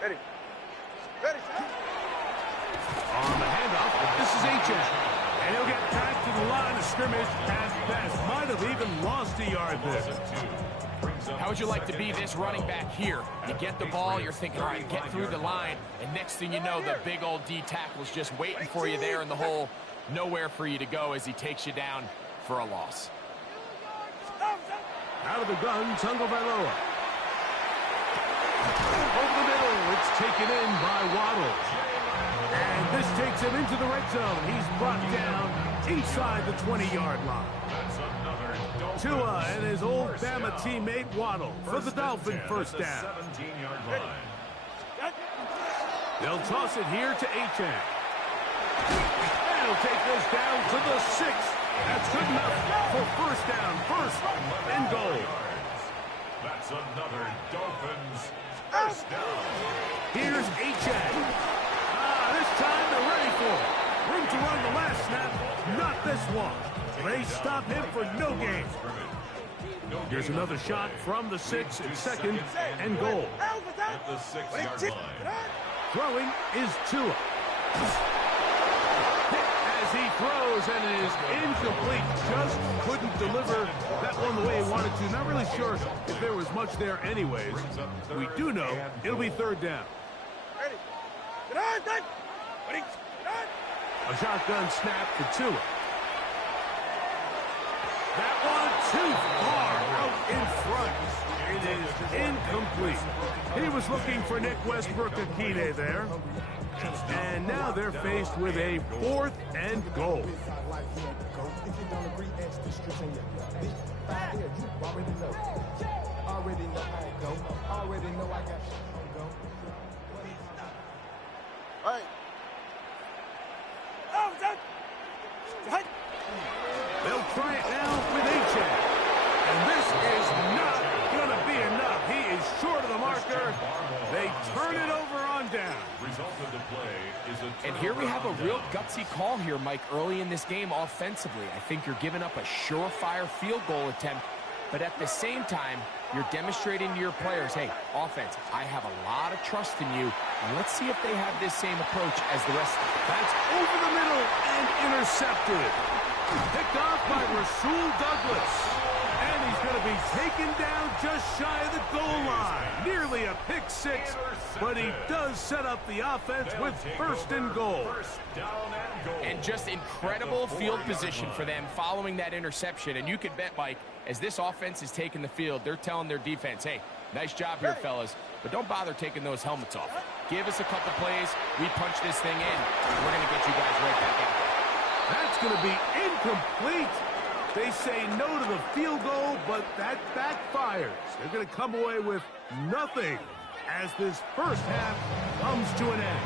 Ready. Ready, set. On the handoff, this is H.A. And he'll get back to the line of scrimmage at best. Might have even lost a yard there. How would you like to be this running back here? You get the ball, you're thinking, all right, get through the line, and next thing you know, the big old D tackle's just waiting for you there in the hole. Nowhere for you to go as he takes you down for a loss. Out of the gun, Tagovailoa. Over the middle, it's taken in by Waddle. And this takes him into the red zone. He's brought down inside the 20-yard line. Tua and his old Bama teammate Waddle for the Dolphin first down. They'll toss it here to H.A. And he'll take this down to the 6. That's good enough for first down, first and goal. That's another Dolphins first down. Here's H.A. This time they're ready for it. Room to run the last snap, not this one. They stop him for no gain. Here's another shot from the 6 and second and goal. At the 6-yard line. Throwing is Tua. As he throws and it is incomplete. Just couldn't deliver that one the way he wanted to. Not really sure if there was much there anyways. We do know it'll be third down. A shotgun snap for Tua. That one too far out in front. It is incomplete. He was looking for Nick Westbrook-Akine there. And now they're faced with a 4th and goal. They'll try it now with H.A. And this is not going to be enough. He is short of the marker. They turn it over on down. And here we have a real gutsy call here, Mike, early in this game offensively. I think you're giving up a surefire field goal attempt, but at the same time, you're demonstrating to your players, hey, offense, I have a lot of trust in you, and let's see if they have this same approach as the rest of them. That's over the middle and intercepted. Picked off by Rasul Douglas. And he's going to be taken down just shy of the goal line. Nearly a pick 6, but he does set up the offense with first and goal. And just incredible field position for them following that interception. And you can bet, Mike, as this offense is taking the field, they're telling their defense, hey, nice job here, fellas, but don't bother taking those helmets off. Give us a couple plays, we punch this thing in, we're going to get you guys right back out there. That's going to be incomplete. They say no to the field goal, but that backfires. They're going to come away with nothing as this first half comes to an end.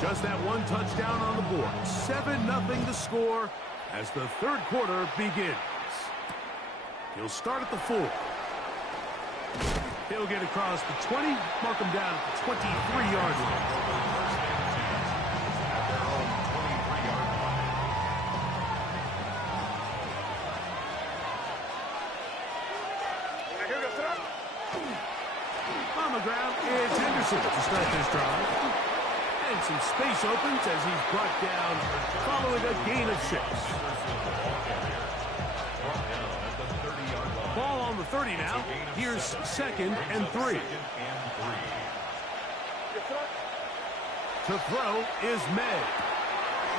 Just that one touchdown on the board. 7-0 to score as the third quarter begins. He'll start at the 4. He'll get across the 20, mark him down at the 23-yard line. On the ground, it's Henderson to start this drive. And some space opens as he's brought down following a gain of 6. Ball on the 30 now. Here's 2nd and 3. To throw is May.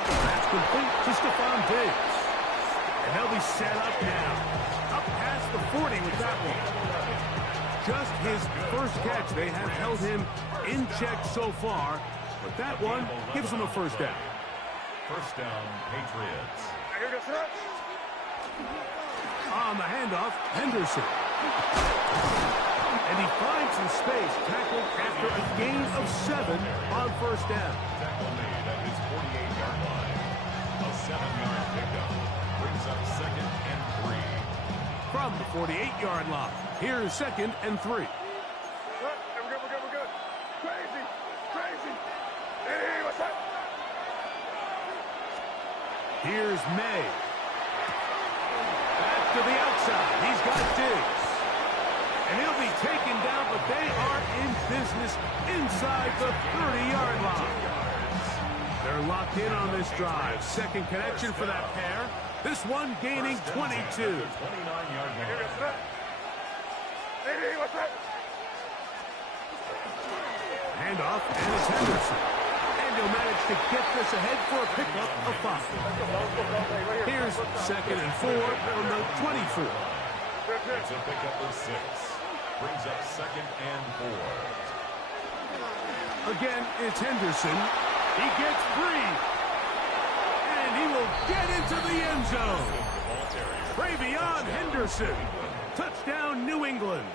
That's complete to Stephon Diggs. And they'll be set up now. Up past the 40 with that one. Just his first catch. They have held him in check so far. But that one gives them a first down. First down, Patriots. On the handoff, Henderson. And he finds some space, tackled after a gain of 7 on first down. Tackle made at his 48-yard line. A 7-yard pickup brings up 2nd and 3. From the 48-yard line, here's 2nd and 3. We're good. Crazy. Here's May. Back to the outside. He's got Diggs. And he'll be taken down, but they are in business inside the 30-yard line. They're locked in on this drive. Second connection for that pair. This one gaining 22. 29-yard Handoff, and it's Henderson. And he'll manage to get this ahead for a pickup of 5. Here's 2nd and 4 from the 24. It's a pickup of 6. Brings up 2nd and 4. Again, it's Henderson. He gets free. And he will get into the end zone. Travion Henderson. Touchdown, New England.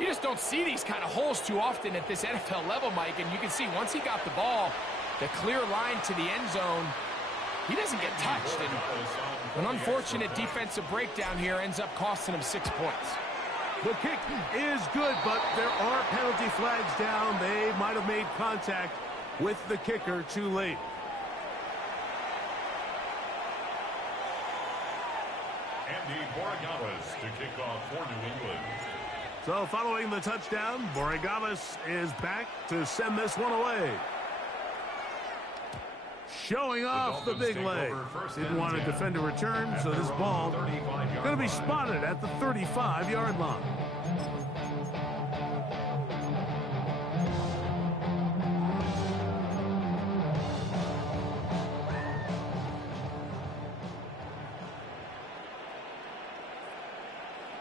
You just don't see these kind of holes too often at this NFL level, Mike. And you can see once he got the ball, the clear line to the end zone, he doesn't get touched. And an unfortunate defensive breakdown here ends up costing him 6 points. The kick is good, but there are penalty flags down. They might have made contact with the kicker too late. Andy Borregales to kick off for New England. So following the touchdown, Borregales is back to send this one away. Showing off the big leg. Didn't want to defend a return, so this ball going to be spotted at the 35-yard line.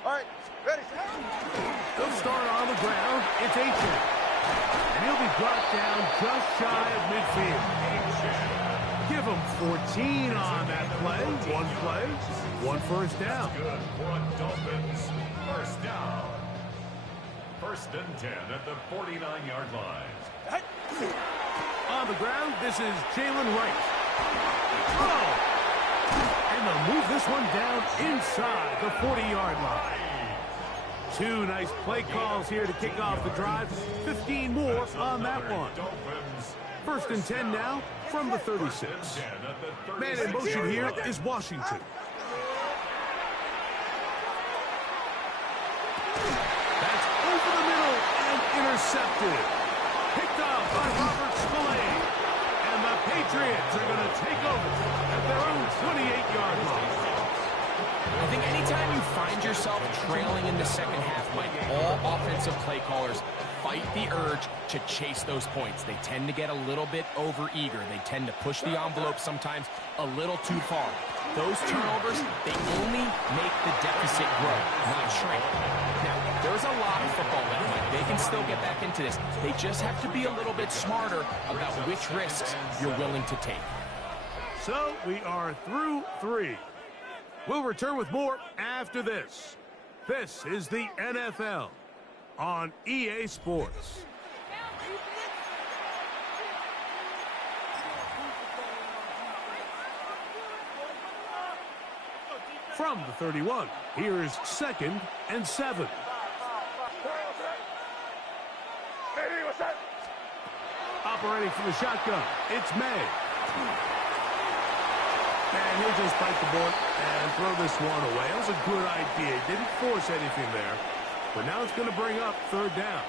All right, ready. They'll start on the ground. It's Aiken. And he'll be brought down just shy of midfield. Give him 14 on that play. One play, 1 first down. Good for a Dolphins. First down. 1st and 10 at the 49-yard line. On the ground, this is Jalen Wright. Oh! And they'll move this one down inside the 40-yard line. 2 nice play calls here to kick off the drive. 15 more on that one. 1st and 10 now from the 36. Man in motion here is Washington. That's over the middle and intercepted. Picked off by Robert Spillane. And the Patriots are going to take over at their own 28-yard line. I think anytime you find yourself trailing in the second half, Mike, all offensive play callers fight the urge to chase those points. They tend to get a little bit over-eager. They tend to push the envelope sometimes a little too far. Those turnovers, they only make the deficit grow, not shrink. Now, there's a lot of football left, Mike. They can still get back into this. They just have to be a little bit smarter about which risks you're willing to take. So we are through 3. We'll return with more after this. This is the NFL on EA Sports. From the 31, here's 2nd and 7. Operating from the shotgun, it's May. And he'll just bite the bullet and throw this one away. That was a good idea. Didn't force anything there. But now it's going to bring up 3rd down.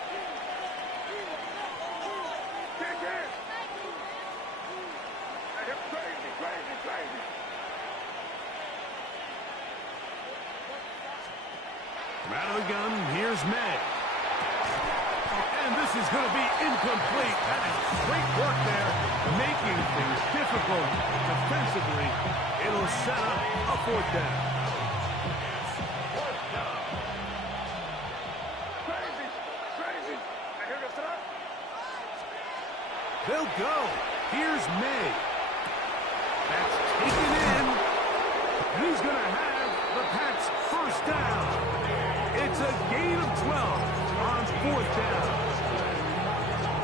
From out of the gun, here's May. And this is going to be incomplete. That is great work there, making things difficult defensively. It'll set up a 4th down. They'll go. Here's May. That's taken in. He's going to have the Pats' 1st down. It's a gain of 12 on 4th down.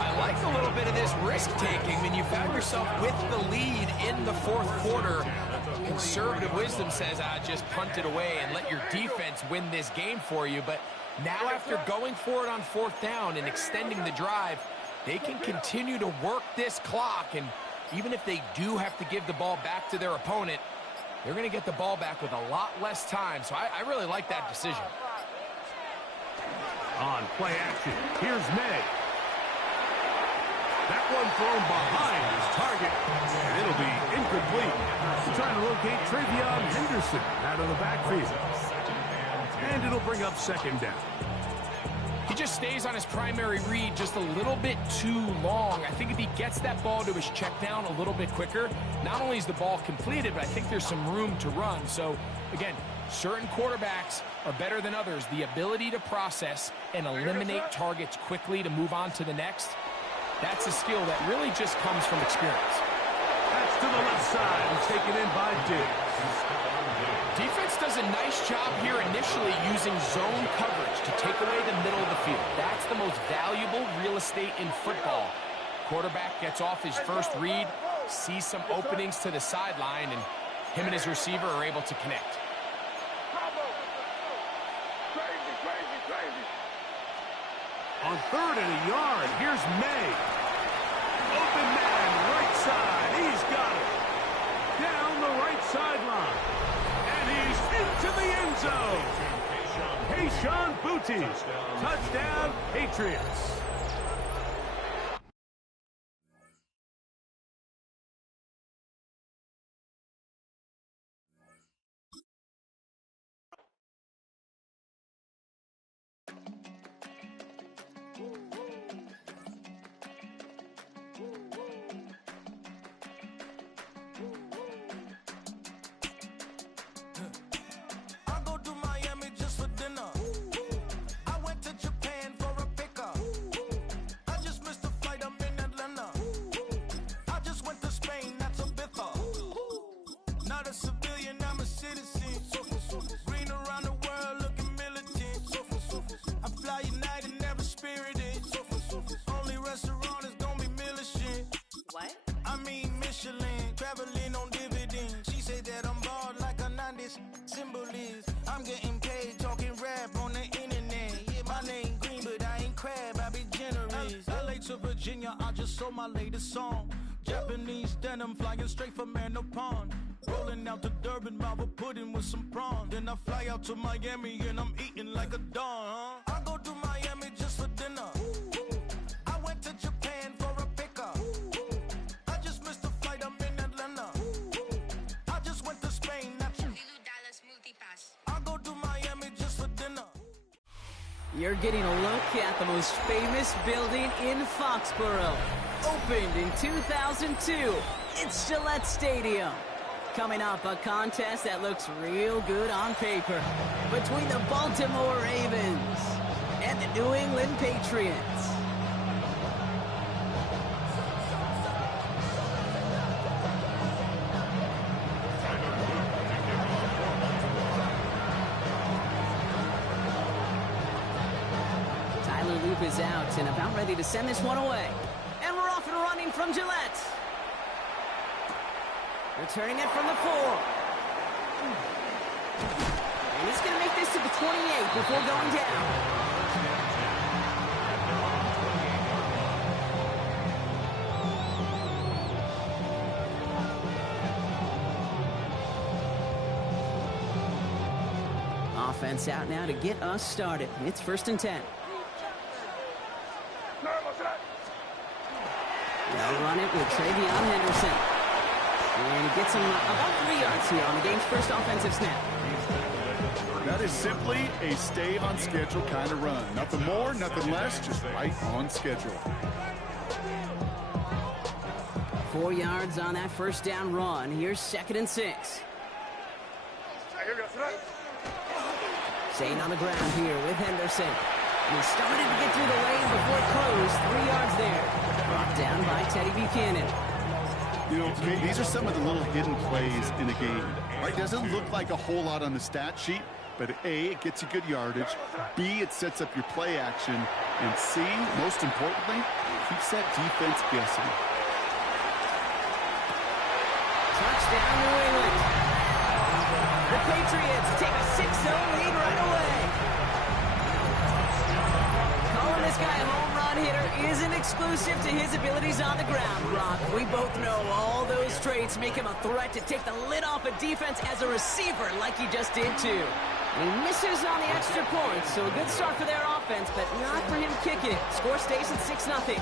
I like a little bit of this risk-taking. When you found yourself with the lead in the 4th quarter, conservative wisdom says, just punt it away and let your defense win this game for you. But now after going for it on 4th down and extending the drive, they can continue to work this clock and even if they do have to give the ball back to their opponent, they're going to get the ball back with a lot less time. So I really like that decision. On play action, here's May. That one thrown behind his target, and it'll be incomplete. We're trying to locate Travion Henderson out of the backfield. And it'll bring up second down. He just stays on his primary read just a little bit too long. I think if he gets that ball to his check down a little bit quicker, not only is the ball completed, but I think there's some room to run. So, again, certain quarterbacks are better than others. The ability to process and eliminate targets quickly to move on to the next, that's a skill that really just comes from experience. That's to the left side. It's taken in by Diggs. Defense does a nice job here initially using zone coverage to take away the middle of the field. That's the most valuable real estate in football. Quarterback gets off his first read, sees some openings to the sideline, and him and his receiver are able to connect. On 3rd and a yard, here's May. Open man, right side. He's got it. Down the right sideline. And he's into the end zone. Kayshon Boutte. Touchdown, Patriots. I'm getting paid talking rap on the internet. Yeah, my name green, but I ain't crab, I be generous. LA to Virginia, I just sold my latest song. Japanese denim flying straight from Pond. Rolling out to Durban, mouth a pudding with some prawn. Then I fly out to Miami and I'm eating like a don. I go to Miami just for dinner. I went to Japan for a pickup. I just missed the flight, I'm in Atlanta. I just went to Spain, not you. I go to Miami just for dinner. You're getting a look at the most famous building in Foxborough. Opened in 2002, it's Gillette Stadium. Coming up, a contest that looks real good on paper between the Baltimore Ravens and the New England Patriots. Tyler Loop is out and about ready to send this one away. And we're off and running from Gillette. Returning it from the 4. And he's going to make this to the 28 before going down. Offense out now to get us started. It's 1st and 10. They'll run it with Travion Henderson. And he gets him about 3 yards here on the game's first offensive snap. That is simply a stay-on-schedule kind of run. Nothing more, nothing less, just right on schedule. 4 yards on that first down run. Here's 2nd and 6. Staying on the ground here with Henderson. And he started to get through the lane before it closed. 3 yards there. Brought down by Teddy Buchanan. You know, these are some of the little hidden plays in a game. Right? Doesn't look like a whole lot on the stat sheet, but A, it gets you good yardage. B, it sets up your play action. And C, most importantly, keeps that defense guessing. Touchdown, New England. The Patriots take a 6-0 lead right away. Calling this guy a home run run hitter isn't exclusive to his abilities on the ground, Brock. We both know all those traits make him a threat to take the lid off a defense as a receiver like he just did too. And he misses on the extra point, so a good start for their offense, but not for him kicking it. Score stays at 6-0.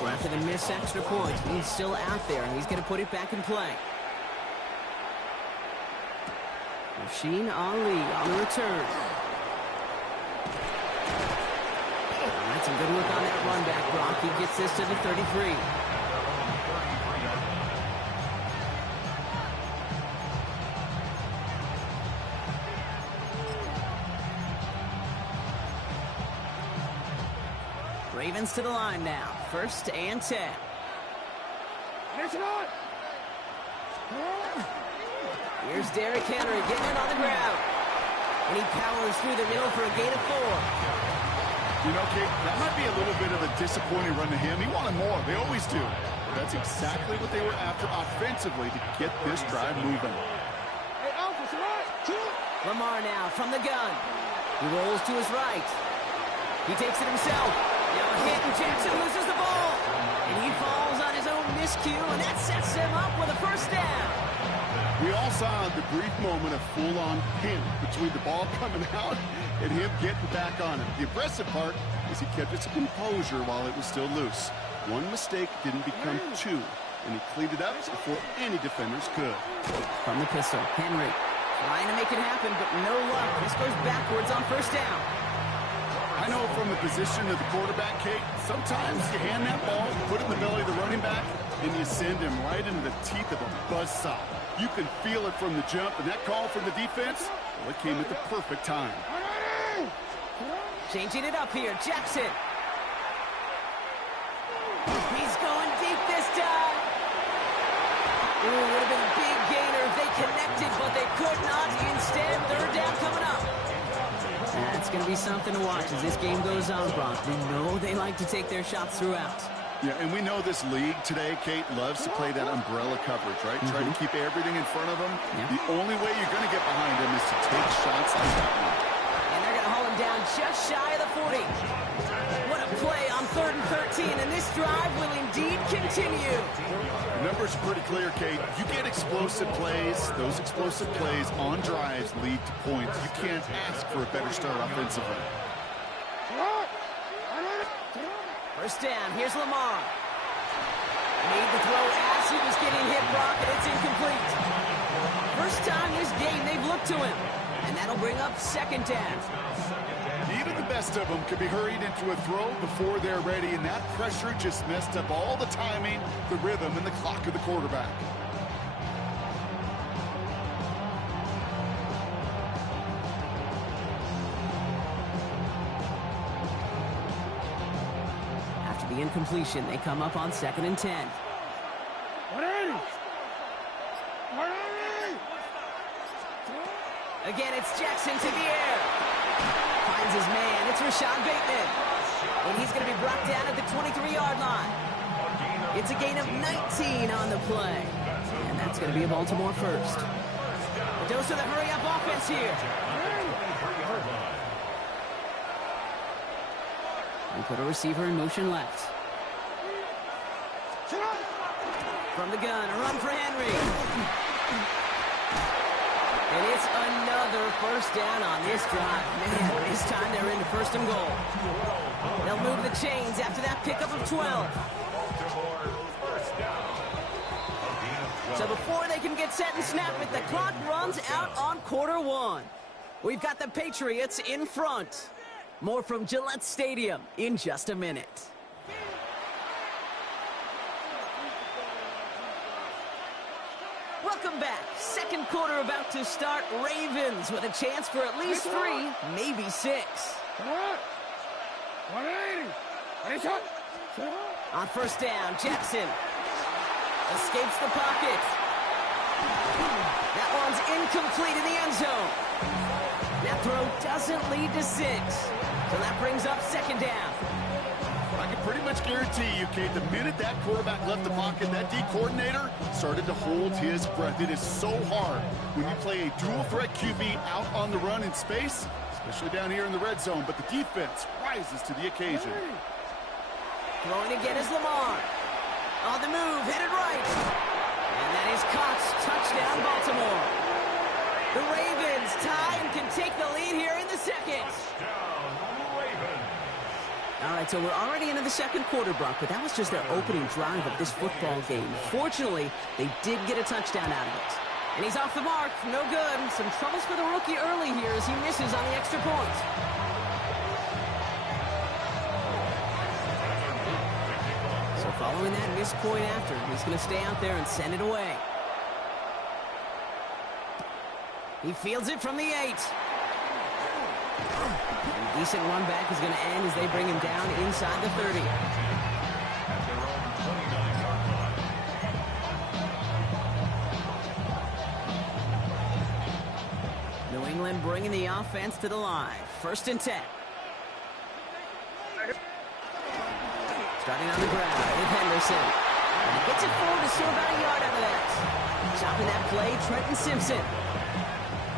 So after the missed extra point, he's still out there, and he's going to put it back in play. Rasheen Ali on the return. That's some good work on that run back, Brock. He gets this to the 33. Ravens to the line now. 1st and 10. Here's Derrick Henry getting it on the ground. And he powers through the middle for a gain of 4. You know, Kate, that might be a little bit of a disappointing run to him. He wanted more. They always do. But that's exactly what they were after offensively to get this drive moving. Hey, Alpha, Lamar now from the gun. He rolls to his right. He takes it himself. Now a hit, and Jackson loses the ball. And he falls on his own miscue, and that sets him up with a 1st down. We all saw the brief moment of full-on pin between the ball coming out and him getting back on it. The impressive part is he kept his composure while it was still loose. One mistake didn't become 2, and he cleaned it up before any defenders could. From the pistol, Henry trying to make it happen, but no luck. This goes backwards on 1st down. I know from the position of the quarterback, Kate, sometimes you hand that ball, put it in the belly of the running back, and you send him right into the teeth of a buzzsaw. You can feel it from the jump, and that call from the defense, well, it came at the perfect time. Changing it up here, Jackson. He's going deep this time. Ooh, would have been a big gainer if they connected, but they could not. Instead, 3rd down coming up. That's going to be something to watch as this game goes on, Brock. We know they like to take their shots throughout. Yeah, and we know this league today, Kate, loves to play that umbrella coverage, right? Try to keep everything in front of them. Yep. The only way you're going to get behind them is to take shots like that one. And they're going to haul him down just shy of the 40. What a play on 3rd and 13, and this drive will indeed continue. The numbers are pretty clear, Kate. You get explosive plays. Those explosive plays on drives lead to points. You can't ask for a better start offensively. 1st down, here's Lamar. Made the throw as he was getting hit, Brock, and it's incomplete. 1st time this game they've looked to him, and that'll bring up 2nd down. Even the best of them could be hurried into a throw before they're ready, and that pressure just messed up all the timing, the rhythm, and the clock of the quarterback. The incompletion, they come up on 2nd and 10. Again, it's Jackson to the air. Finds his man. It's Rashad Bateman. And he's going to be brought down at the 23-yard line. It's a gain of 19 on the play. And that's going to be a Baltimore 1st. A dose of the hurry-up offense here. And put a receiver in motion left. From the gun, a run for Henry. And it's another 1st down on this drive. Man, this time they're into 1st and goal. They'll move the chains after that pickup of 12. So before they can get set and snap it, the clock runs out on Q1. We've got the Patriots in front. More from Gillette Stadium in just a minute. Welcome back. 2nd quarter about to start. Ravens with a chance for at least 3, maybe 6. On 1st down, Jackson escapes the pocket. That one's incomplete in the end zone. That throw doesn't lead to 6. So that brings up 2nd down. I can pretty much guarantee you, Kate, the minute that quarterback left the pocket, that D coordinator started to hold his breath. It is so hard when you play a dual threat QB out on the run in space, especially down here in the red zone, but the defense rises to the occasion. Throwing again is Lamar. On the move, headed right. And that is caught. Touchdown, Baltimore. The Ravens tie and can take the lead here in the second. All right, so we're already into the second quarter, Brock, but that was just their opening drive of this football game. Fortunately, they did get a touchdown out of it. And he's off the mark. No good. Some troubles for the rookie early here as he misses on the extra point. So following that missed point after, he's going to stay out there and send it away. He fields it from the 8. A decent run back is going to end as they bring him down inside the 30. New England bringing the offense to the line. 1st and 10. Starting on the ground with Henderson. And he gets it forward to still about a yard out of that. Stopping that play, Trenton Simpson.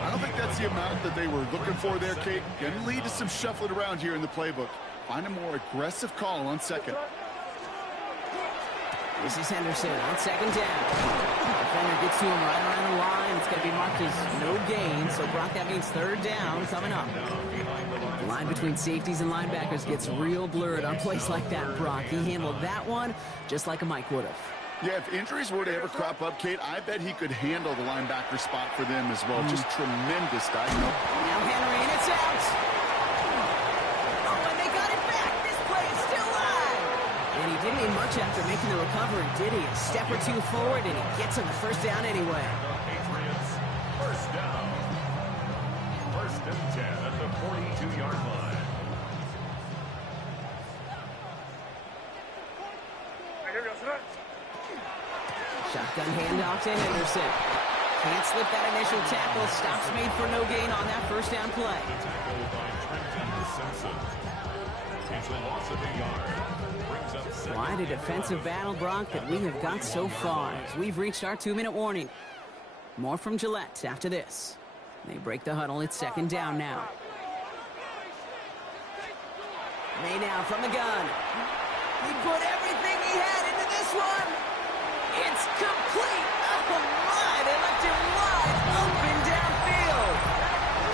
I don't think that's the amount that they were looking for there, Kate. Going to lead to some shuffling around here in the playbook. Find a more aggressive call on second. This is Henderson on 2nd down. Defender gets to him right around the line. It's going to be marked as no gain. So, Brock, that means 3rd down coming up. The line between safeties and linebackers gets real blurred on plays like that, Brock. He handled that one just like a Mike would have. Yeah, if injuries were to ever crop up, Kate, I bet he could handle the linebacker spot for them as well. Just tremendous diagnose. Now Henry, and it's out. Oh, and they got it back. This play is still live. And he didn't need much after making the recovery, did he? A step or two forward, and he gets him the 1st down anyway. Patriots, 1st down. 1st and 10 at the 42-yard line. Shotgun handoff to Henderson. Can't slip that initial tackle. Stops made for no gain on that 1st down play. Tackle by Trenton Simpson. It's a loss of a yard. Brings up 2nd. Quite a defensive battle, Brock, that we have got so far as we've reached our 2-minute warning. More from Gillette after this. They break the huddle. It's 2nd down now. May now from the gun. He put everything he had into this one. It's complete. Oh, my. They left him wide open downfield.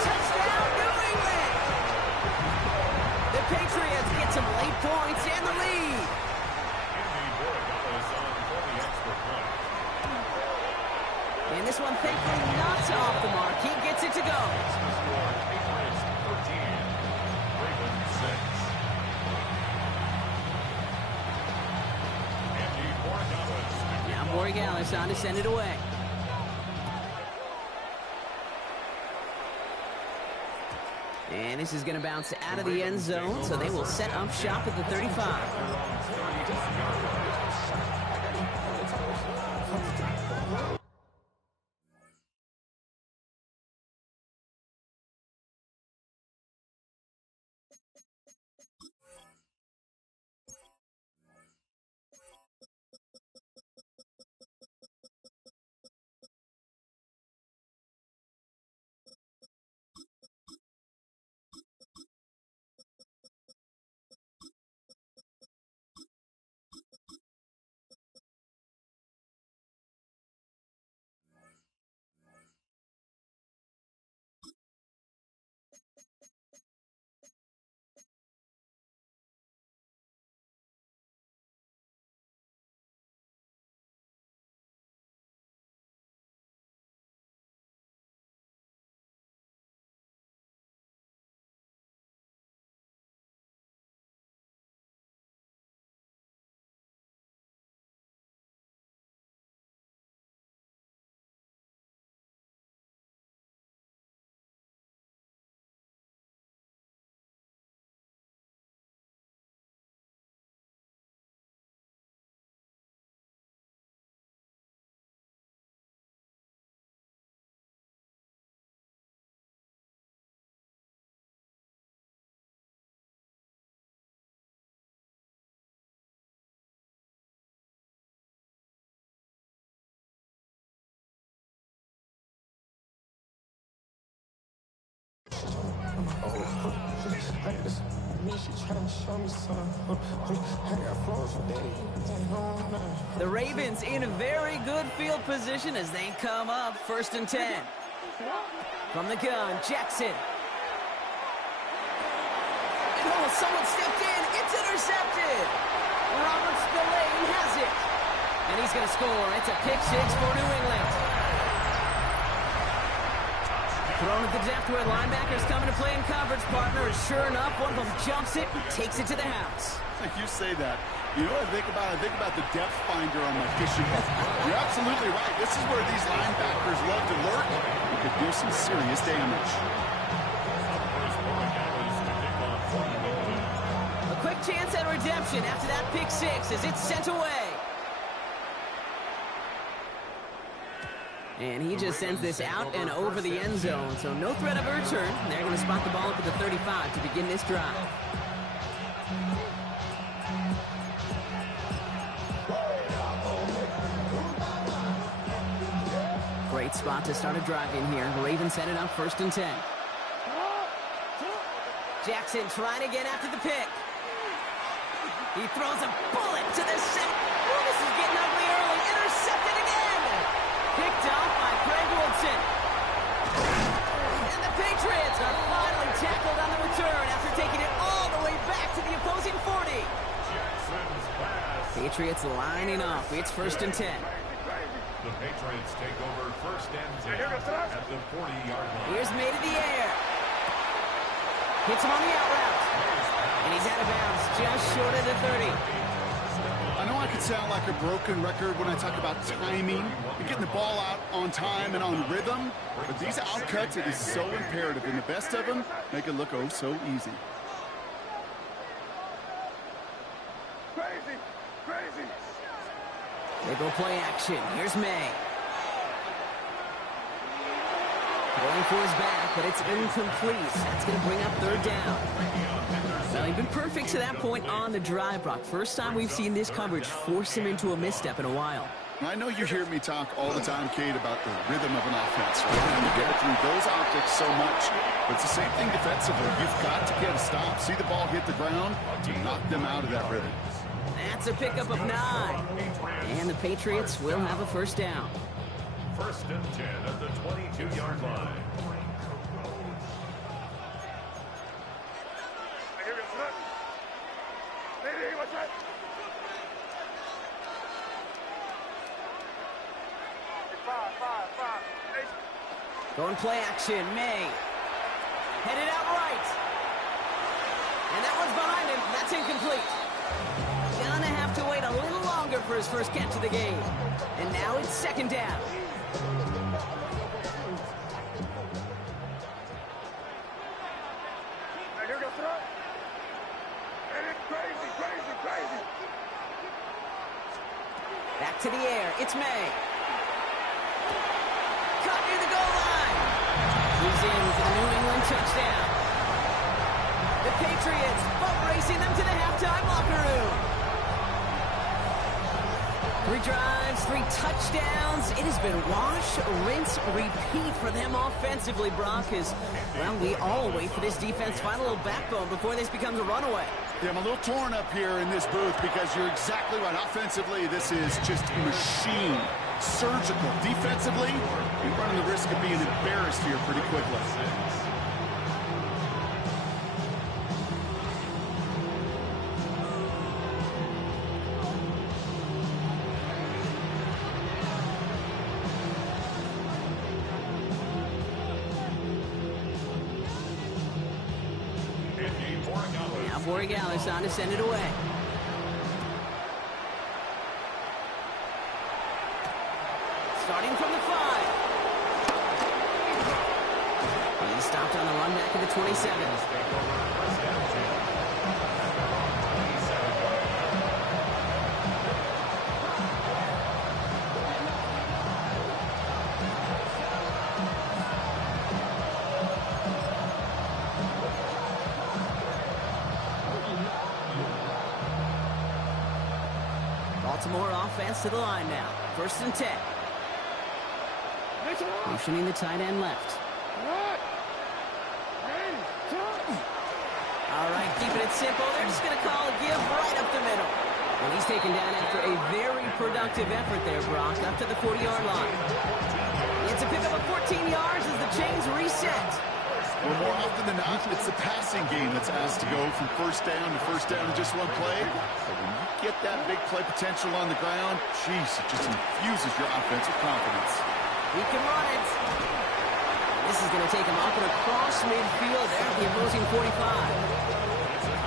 Touchdown, New England. The Patriots get some late points and the lead. And this one, thankfully, not off the mark. He gets it to go. Patriots 13. Ravens 6. Now Borregales on to send it away. And this is going to bounce out of the end zone, so they will set up shop at the 35. The Ravens in a very good field position as they come up 1st and 10. From the gun, Jackson. Oh, someone stepped in. It's intercepted. Robert Spillane has it. And he's going to score. It's a pick six for New England. Thrown at the depth where linebackers coming to play in coverage, partner. Sure enough, one of them jumps it and takes it to the house. You say that. You know what I think about? I think about the depth finder on my fishing boat. You're absolutely right. This is where these linebackers love to lurk. You could do some serious damage. A quick chance at redemption after that pick six as it's sent away. And he just sends this out and over the end zone. So no threat of a return. They're going to spot the ball up at the 35 to begin this drive. Great spot to start a drive in here. The Ravens set it up 1st and 10. Jackson trying to get after the pick. He throws a bullet to the set. Oh, this is getting ugly early. Intercepted again. Picked off by Craig Woodson. And the Patriots are finally tackled on the return after taking it all the way back to the opposing 40. Patriots lining up. It's 1st and 10. The Patriots take over 1st and 10 at the 40-yard line. Here's May to the air. Hits him on the out route. And he's out of bounds just short of the 30. I know I could sound like a broken record when I talk about timing and getting the ball out on time and on rhythm, but these outcuts, it is so imperative, and the best of them make it look oh so easy. Crazy, crazy. They go play action. Here's May. Going for his back, but it's incomplete. That's going to bring up 3rd down. Well, he's been perfect to that point on the drive, Brock. First time we've seen this coverage force him into a misstep in a while. I know you hear me talk all the time, Kate, about the rhythm of an offense, right? And you get it through those optics so much. But it's the same thing defensively. You've got to get a stop, see the ball hit the ground to knock them out of that rhythm. That's a pickup of 9. And the Patriots will have a 1st down. 1st and 10 at the 22-yard line. Going play action, May. Headed out right. And that one's behind him. That's incomplete. Gonna have to wait a little longer for his first catch of the game. And now it's 2nd down. Back to the air. It's May. Caught near the goal line. He's in for the New England touchdown. The Patriots boat racing them to the halftime locker room. 3 drives, 3 touchdowns. It has been wash, rinse, repeat for them offensively, Brock, as, well, we all wait for this defense to find a little backbone before this becomes a runaway. Yeah, I'm a little torn up here in this booth because you're exactly right. Offensively, this is just a machine. Surgical. Defensively, you're running the risk of being embarrassed here pretty quickly. Borregales on to send it away. Starting from the 5. He's stopped on the run back at the 27. Baltimore offense to the line now. 1st and 10. Motioning the tight end left. All right, keeping it simple. They're just going to call a give right up the middle. And he's taken down after a very productive effort there, Brock, up to the 40-yard line. It's a pickup of 14 yards as the chains reset. Well, more often than not, it's the passing game that's asked to go from first down in just one play. But when you get that big play potential on the ground, geez, it just infuses your offense with confidence. He can run it. This is going to take him up and across midfield there at the opposing 45.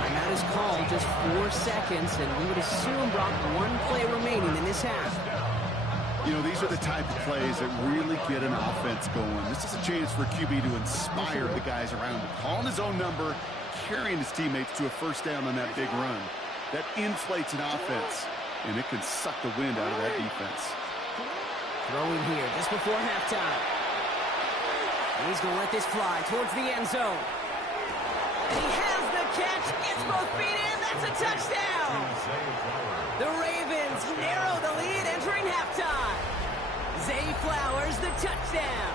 Timeout is called, just 4 seconds, and we would assume, Brock, one play remaining in this half. You know, these are the type of plays that really get an offense going. This is a chance for QB to inspire the guys around him. Calling his own number, carrying his teammates to a first down on that big run. That inflates an offense, and it can suck the wind out of that defense. Throwing here just before halftime. And he's going to let this fly towards the end zone. And he has the catch. Gets both feet in. That's a touchdown. The Ravens narrow the lead entering halftime. Zay Flowers, the touchdown.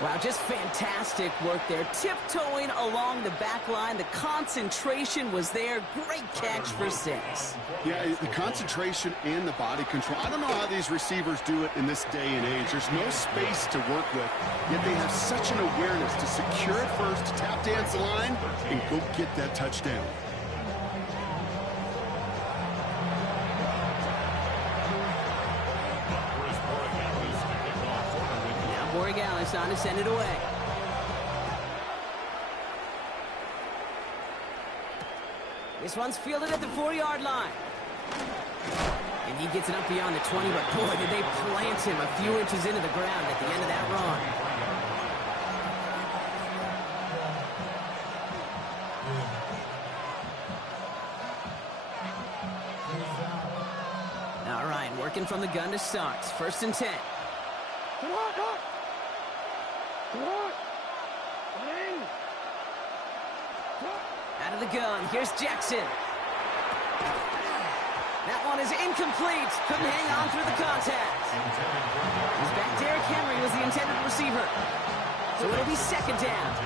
Wow, just fantastic work there. Tiptoeing along the back line. The concentration was there. Great catch for 6. Yeah, the concentration and the body control. I don't know how these receivers do it in this day and age. There's no space to work with, yet they have such an awareness to secure it first, to tap dance the line, and go get that touchdown. Borregales on to send it away. This one's fielded at the 4-yard line. And he gets it up beyond the 20, but boy, did they plant him a few inches into the ground at the end of that run. All right, working from the gun to start. 1st and 10. Out of the gun, here's Jackson. That one is incomplete. Couldn't hang on through the contact. He's back. Derrick Henry was the intended receiver. So it'll be 2nd down.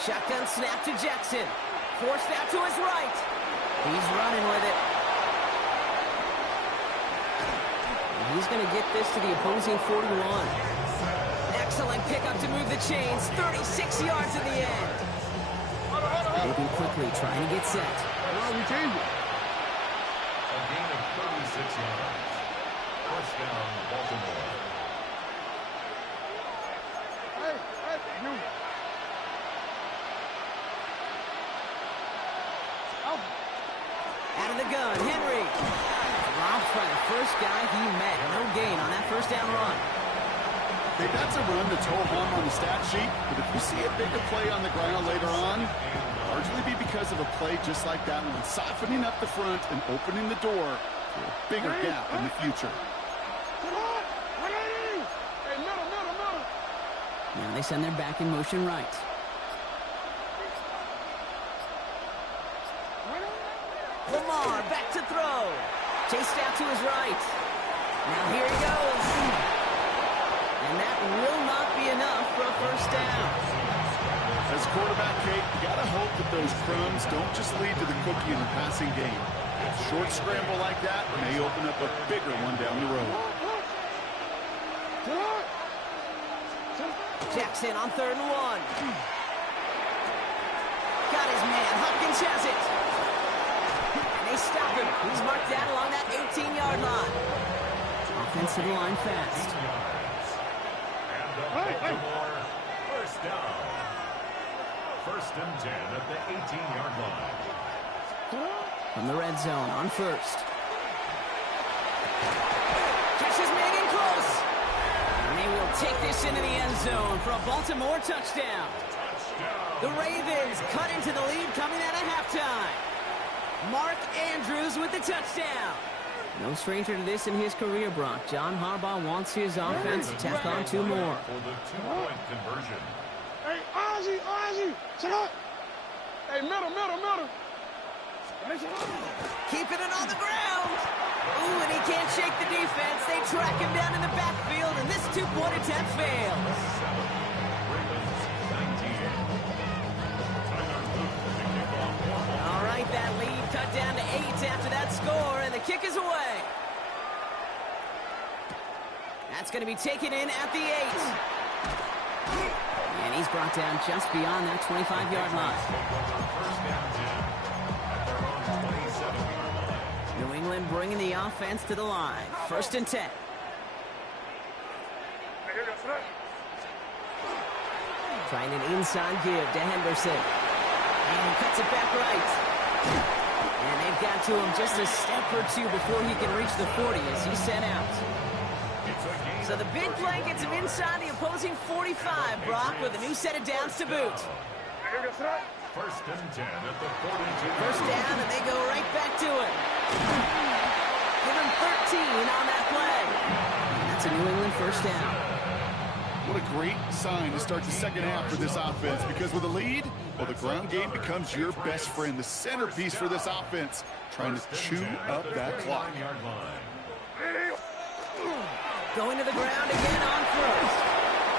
Shotgun snap to Jackson. Forced out to his right. He's running with it. And he's going to get this to the opposing 41. Excellent pickup to move the chains. 36 yards in the end. Moving quickly, trying to get set. Well, we changed it. A gain of 36 yards. First down, Baltimore. Hey, you. Out of the gun, Henry. Dropped by the first guy he met. No gain on that 1st down run. Hey, that's a run that's ho-hum on the stat sheet, but if you see a bigger play on the ground later on, largely be because of a play just like that one, softening up the front and opening the door for a bigger gap in the future. Hey, middle. Now they send their back in motion right. Lamar back to throw. Chased out to his right. Now here he goes. And that will not be enough for a 1st down. As quarterback, Kate, you got to hope that those crumbs don't just lead to the cookie in the passing game. A short scramble like that may open up a bigger one down the road. Jackson on 3rd and 1. Got his man. Hopkins has it. And they stop him. He's marked down along that 18-yard line. Offensive line fast. Baltimore, 1st down. 1st and 10 at the 18-yard line. From the red zone on 1st. Catches Megan close. And they will take this into the end zone for a Baltimore touchdown. The Ravens cut into the lead coming out of halftime. Mark Andrews with the touchdown. No stranger to this in his career, Brock. John Harbaugh wants his offense to tack on 2 more. For the 2-point conversion. Hey, Ozzy, sit up. Hey, middle. Keeping it on the ground. Ooh, and he can't shake the defense. They track him down in the backfield, and this two-point attempt fails. All right, that lead cut down to 8 after that score, and the kick is away. That's going to be taken in at the 8. And he's brought down just beyond that 25-yard line. New England bringing the offense to the line. 1st and 10. Trying an inside give to Henderson. And he cuts it back right. And they've got to him just a step or two before he can reach the 40 as he's sent out. So the big play gets him inside the opposing 45, Brock, with a new set of downs to boot. 1st and 10 at the 42. First down, and they go right back to it. Give him 13 on that play. And that's a New England first down. What a great sign to start the second half for this offense, because with a lead, well, the ground game becomes your best friend, the centerpiece for this offense, trying to chew up that clock. Going to the ground again on first.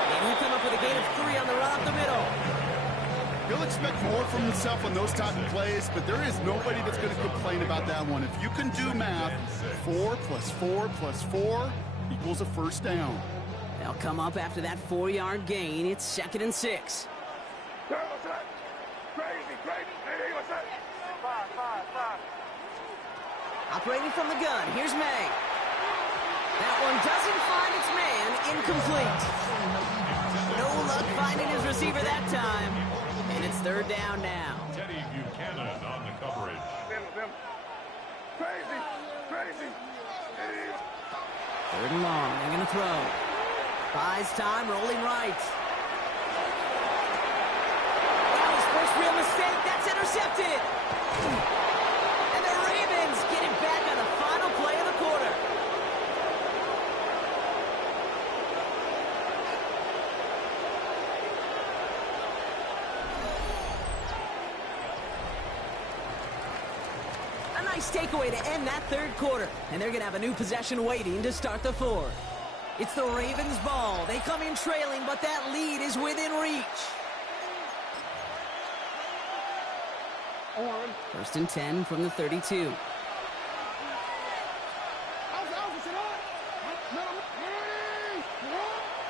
And he'll come up with a gain of 3 on the run up the middle. He'll expect more from himself on those type of plays, but there is nobody that's going to complain about that one. If you can do math, 4 plus 4 plus 4 equals a first down. They'll come up after that 4-yard gain. It's 2nd and 6. Operating from the gun, here's May. That one doesn't find its man, incomplete. No luck finding his receiver that time. And it's 3rd down now. Teddy Buchanan on the coverage. Crazy. 3rd and long, they're going to throw. Buys time, rolling right. That was first real mistake. That's intercepted. And the Ravens get it back on the final play of the quarter. A nice takeaway to end that 3rd quarter. And they're going to have a new possession waiting to start the 4th. It's the Ravens' ball. They come in trailing, but that lead is within reach. 1st and 10 from the 32.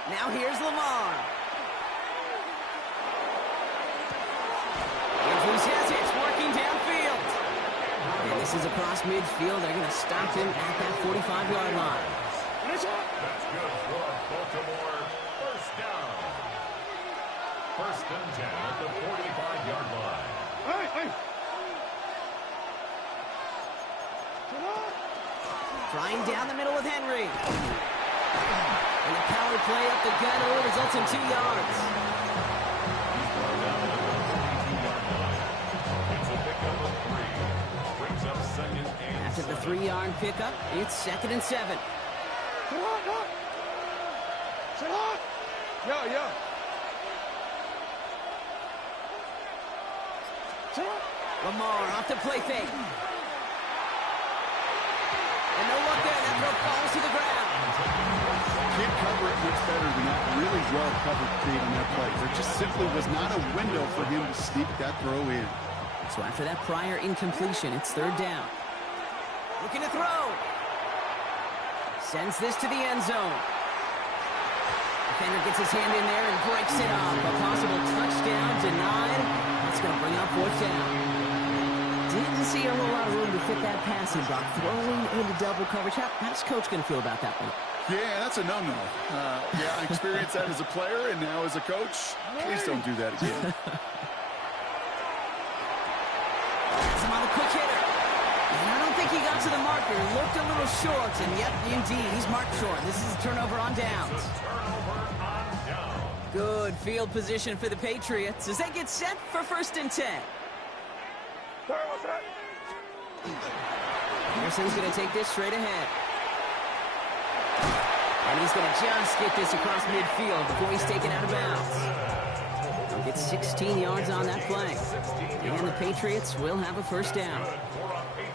Now here's Lamar. Andrews has it, working downfield. And this is across midfield. They're going to stop him at that 45-yard line. That's good for Baltimore. First down. 1st and 10 at the 45-yard line. Trying down the middle with Henry. And the power play up the gut results in 2 yards. It's a pickup of 3. Brings up 2nd and After the 3-yard pickup, it's 2nd and 7. Yeah. Lamar off the play fake. And no look there. That throw falls to the ground. Can't cover it much better than that really well-covered feed on that play. There just simply was not a window for him to sneak that throw in. So after that prior incompletion, it's 3rd down. Looking to throw. Sends this to the end zone. Defender gets his hand in there and breaks it off. A possible touchdown denied. That's going to bring up 4th down. Didn't see a whole lot of room to fit that passing block. Throwing into double coverage. How's Coach going to feel about that one? Yeah, that's a no-no. Yeah, I experienced that as a player and now as a coach. Please don't do that again. Some on the quick hitter. And I don't think he got to the marker. Looked a little short, and yep, indeed, he's marked short. This is a turnover on downs. Good field position for the Patriots as they get set for 1st and 10. Anderson's going to take this straight ahead. And he's going to just get this across midfield before he's taken out of bounds. He'll get 16 yards on that play. And the the Patriots will have a first down.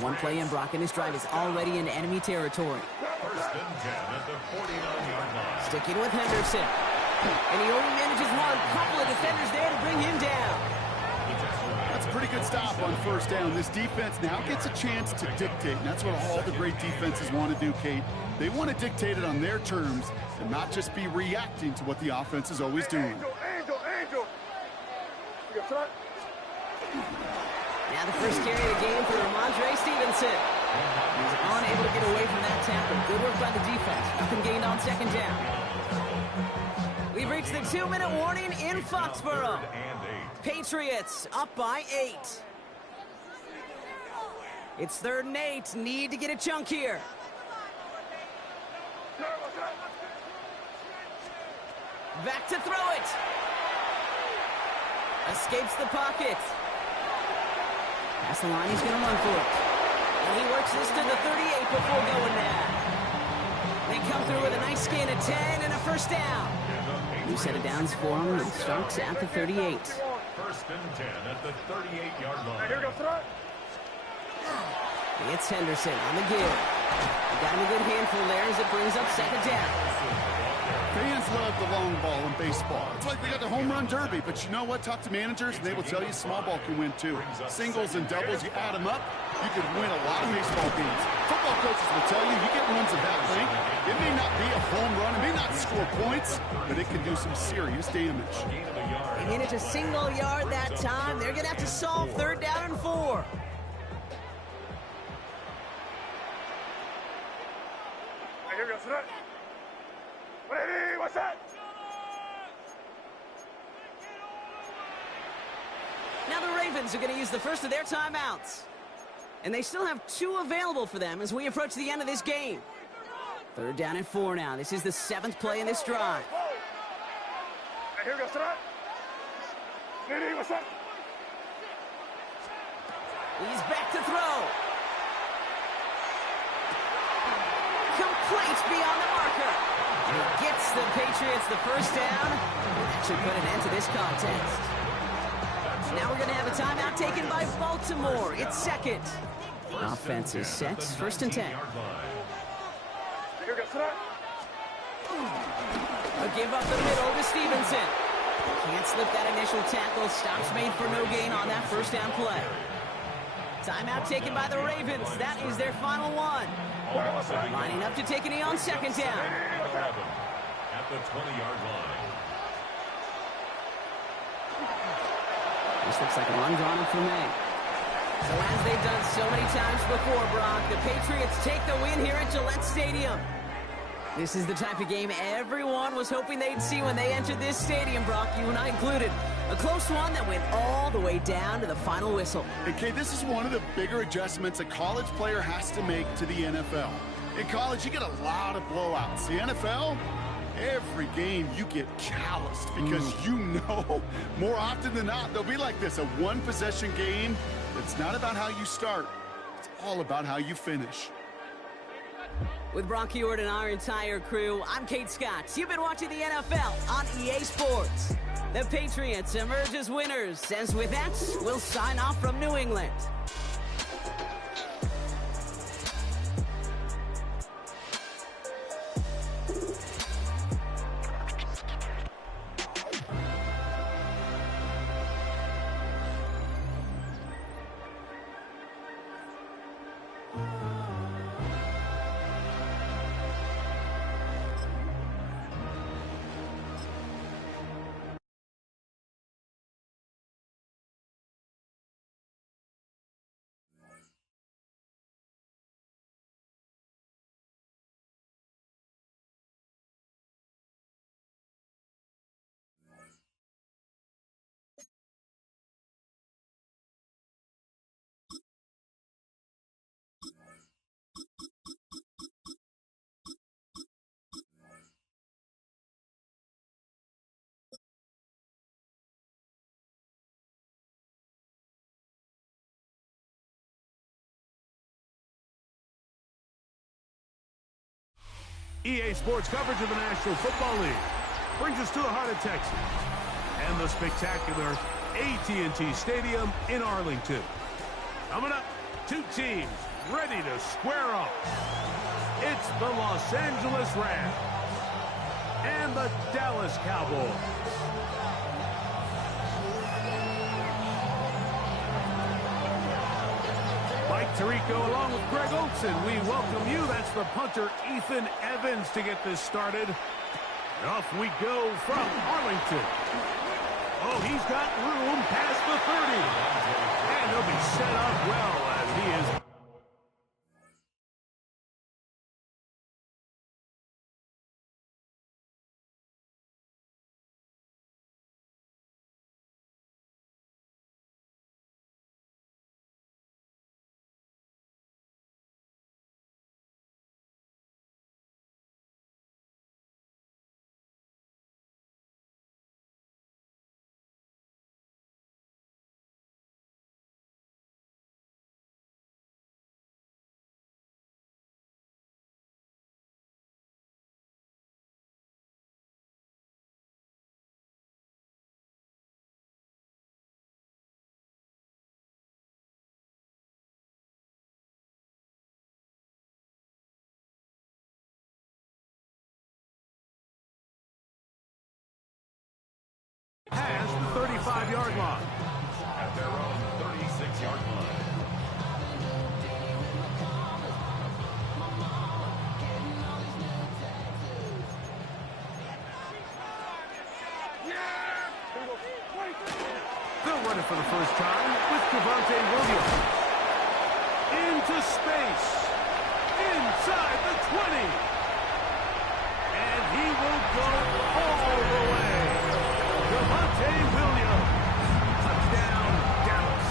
One play in, Brock, and this drive is already in enemy territory. First and 10 at the 49-yard line. Sticking with Henderson. And he only manages one. Couple of defenders there to bring him down. That's a pretty good stop on first down. This defense now gets a chance to dictate, and that's what all the great defenses want to do, Kate. They want to dictate it on their terms and not just be reacting to what the offense is always doing. Angel. Now the first carry of the game for Ramondre Stevenson. He's unable to get away from that tackle. Good work by the defense. Nothing gained on second down. We've reached the 2-minute warning in Foxborough. Patriots up by 8. It's 3rd and 8. Need to get a chunk here. Back to throw it. Escapes the pocket. Past the line, he's going to run for it. And he works this to the 38 before going down. They come through with a nice gain of 10 and a first down. New set of downs for him. It starts at the 38. First and 10 at the 38-yard line. It's Henderson on the give. He got him a good handful there as it brings up second down. Fans love the long ball in baseball. It's like they got the home run derby, but you know what? Talk to managers, and they will tell you small ball can win too. Singles and doubles, you add them up, you can win a lot of baseball games. Football coaches will tell you, you get runs of that length, it may not be a home run, it may not score points, but it can do some serious damage. They managed a single yard that time. They're going to have to solve 3rd down and 4. Ready, what's that? Now the Ravens are going to use the first of their timeouts. And they still have 2 available for them as we approach the end of this game. 3rd down and 4 now. This is the 7th play in this drive. Here we go, start. Ready, what's that? He's back to throw. Complete beyond the marker. He gets the Patriots the first down. That should put an end to this contest. Now we're going to have a timeout taken by Baltimore. It's second. Offense is set. First and 10. Here we go, start. A give up the middle to Stevenson. Can't slip that initial tackle. Stops made for no gain on that first down play. Timeout taken by the Ravens. That is their final one. Lining up to take a knee on second down. At the 20-yard line. This looks like a run drawn up for May. So as they've done so many times before, Brock, the Patriots take the win here at Gillette Stadium. This is the type of game everyone was hoping they'd see when they entered this stadium, Brock, you and I included. A close one that went all the way down to the final whistle. Okay, this is one of the bigger adjustments a college player has to make to the NFL. In college, you get a lot of blowouts. The NFL, every game you get calloused because you know more often than not they'll be like this, a one-possession game. It's not about how you start. It's all about how you finish. With Brock Heward and our entire crew, I'm Kate Scott. You've been watching the NFL on EA Sports. The Patriots emerge as winners, as with that, we'll sign off from New England. EA Sports coverage of the National Football League brings us to the heart of Texas and the spectacular AT&T Stadium in Arlington. Coming up, two teams ready to square off. It's the Los Angeles Rams and the Dallas Cowboys. Mike Tirico along with Greg Olson. We welcome you. That's the punter, Ethan Evans, to get this started. And off we go from Arlington. Oh, he's got room past the 30. And he'll be set up well as he is. Past the 35-yard line. At their own 36-yard line. They'll run it for the first time with Javonte Williams. Into space. Inside the 20. And he will go all the way. Javonte Williams. Touchdown, Dallas.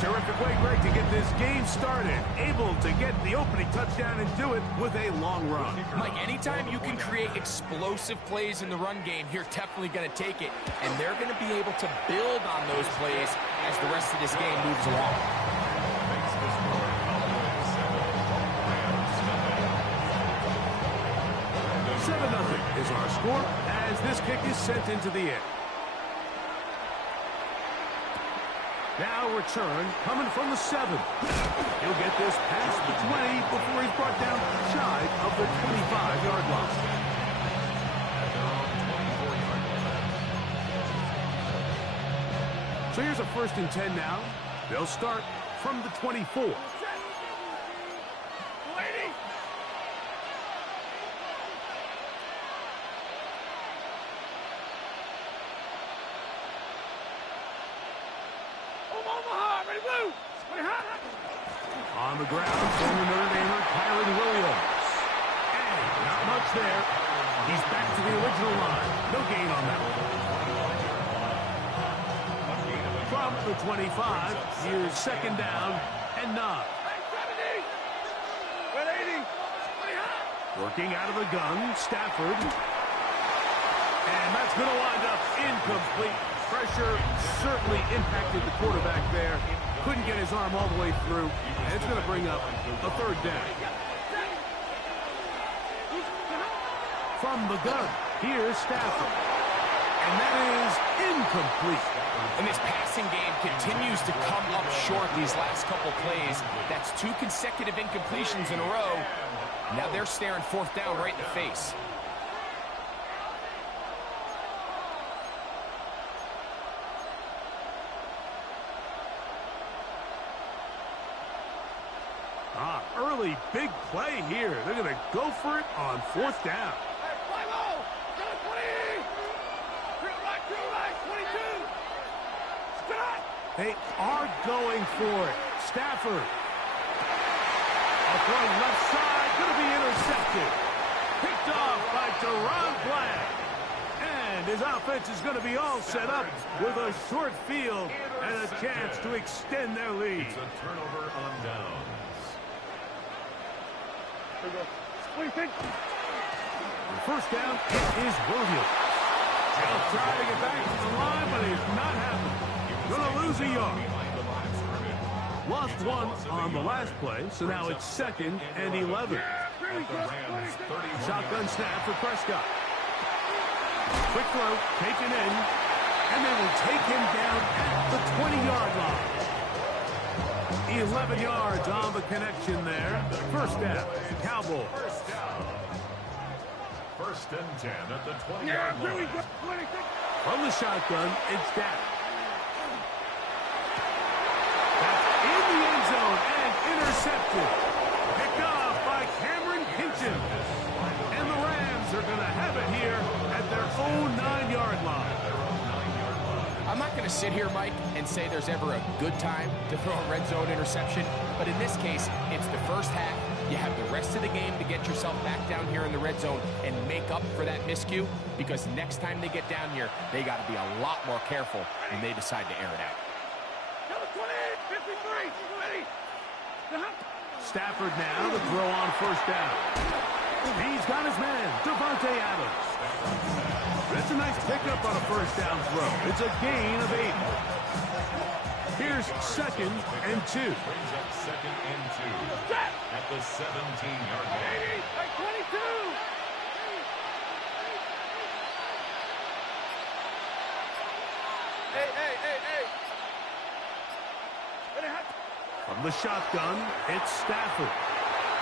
Terrific way, Greg, to get this game started. Able to get the opening touchdown and do it with a long run. Mike, anytime you can create explosive plays in the run game, you're definitely going to take it. And they're going to be able to build on those plays as the rest of this game moves along. 7-0 is our score as this kick is sent into the air. Now return coming from the 7. He'll get this past the 20 before he's brought down shy of the 25-yard line. So here's a 1st and 10 now. They'll start from the 24. On the ground, former Notre Damer, Kyron Williams. And not much there. He's back to the original line. No gain on that one. From the 25, here's 2nd down and 9. Working out of the gun, Stafford. And that's going to wind up incomplete. Pressure certainly impacted the quarterback there. Couldn't get his arm all the way through. And it's going to bring up a 3rd down. From the gun, here's Stafford. And that is incomplete. And this passing game continues to come up short these last couple plays. That's 2 consecutive incompletions in a row. Now they're staring 4th down right in the face. Early big play here. They're going to go for it on 4th down. They are going for it. Stafford. A throw left side. Going to be intercepted. Picked off by Deron Black. And his offense is going to be all set up with a short field and a chance to extend their lead. It's a turnover on downs. On 1st down, it is Williams. He'll try to get back to the line, but he's not happening. Going to lose a yard. Lost 1 on the last play, so now it's 2nd and 11. Shotgun snap for Prescott. Quick throw, taken in, and they will take him down at the 20-yard line. 11 yards on the connection there. First down, Cowboys. First and 10 at the 20-yard line. From the shotgun, it's Dak. That's in the end zone and intercepted. Picked off by Cameron Hinton. And the Rams are going to have it here at their own 9-yard line. I'm not going to sit here, Mike, and say there's ever a good time to throw a red zone interception, but in this case, it's the first half. You have the rest of the game to get yourself back down here in the red zone and make up for that miscue, because next time they get down here, they got to be a lot more careful when they decide to air it out. Stafford now to throw on first down. He's got his man, Devontae Adams. That's a nice pickup on a first down throw. It's a gain of 8. Here's second and 2. Brings up second and 2 at the 17-yard line. 22. Hey. From the shotgun, it's Stafford.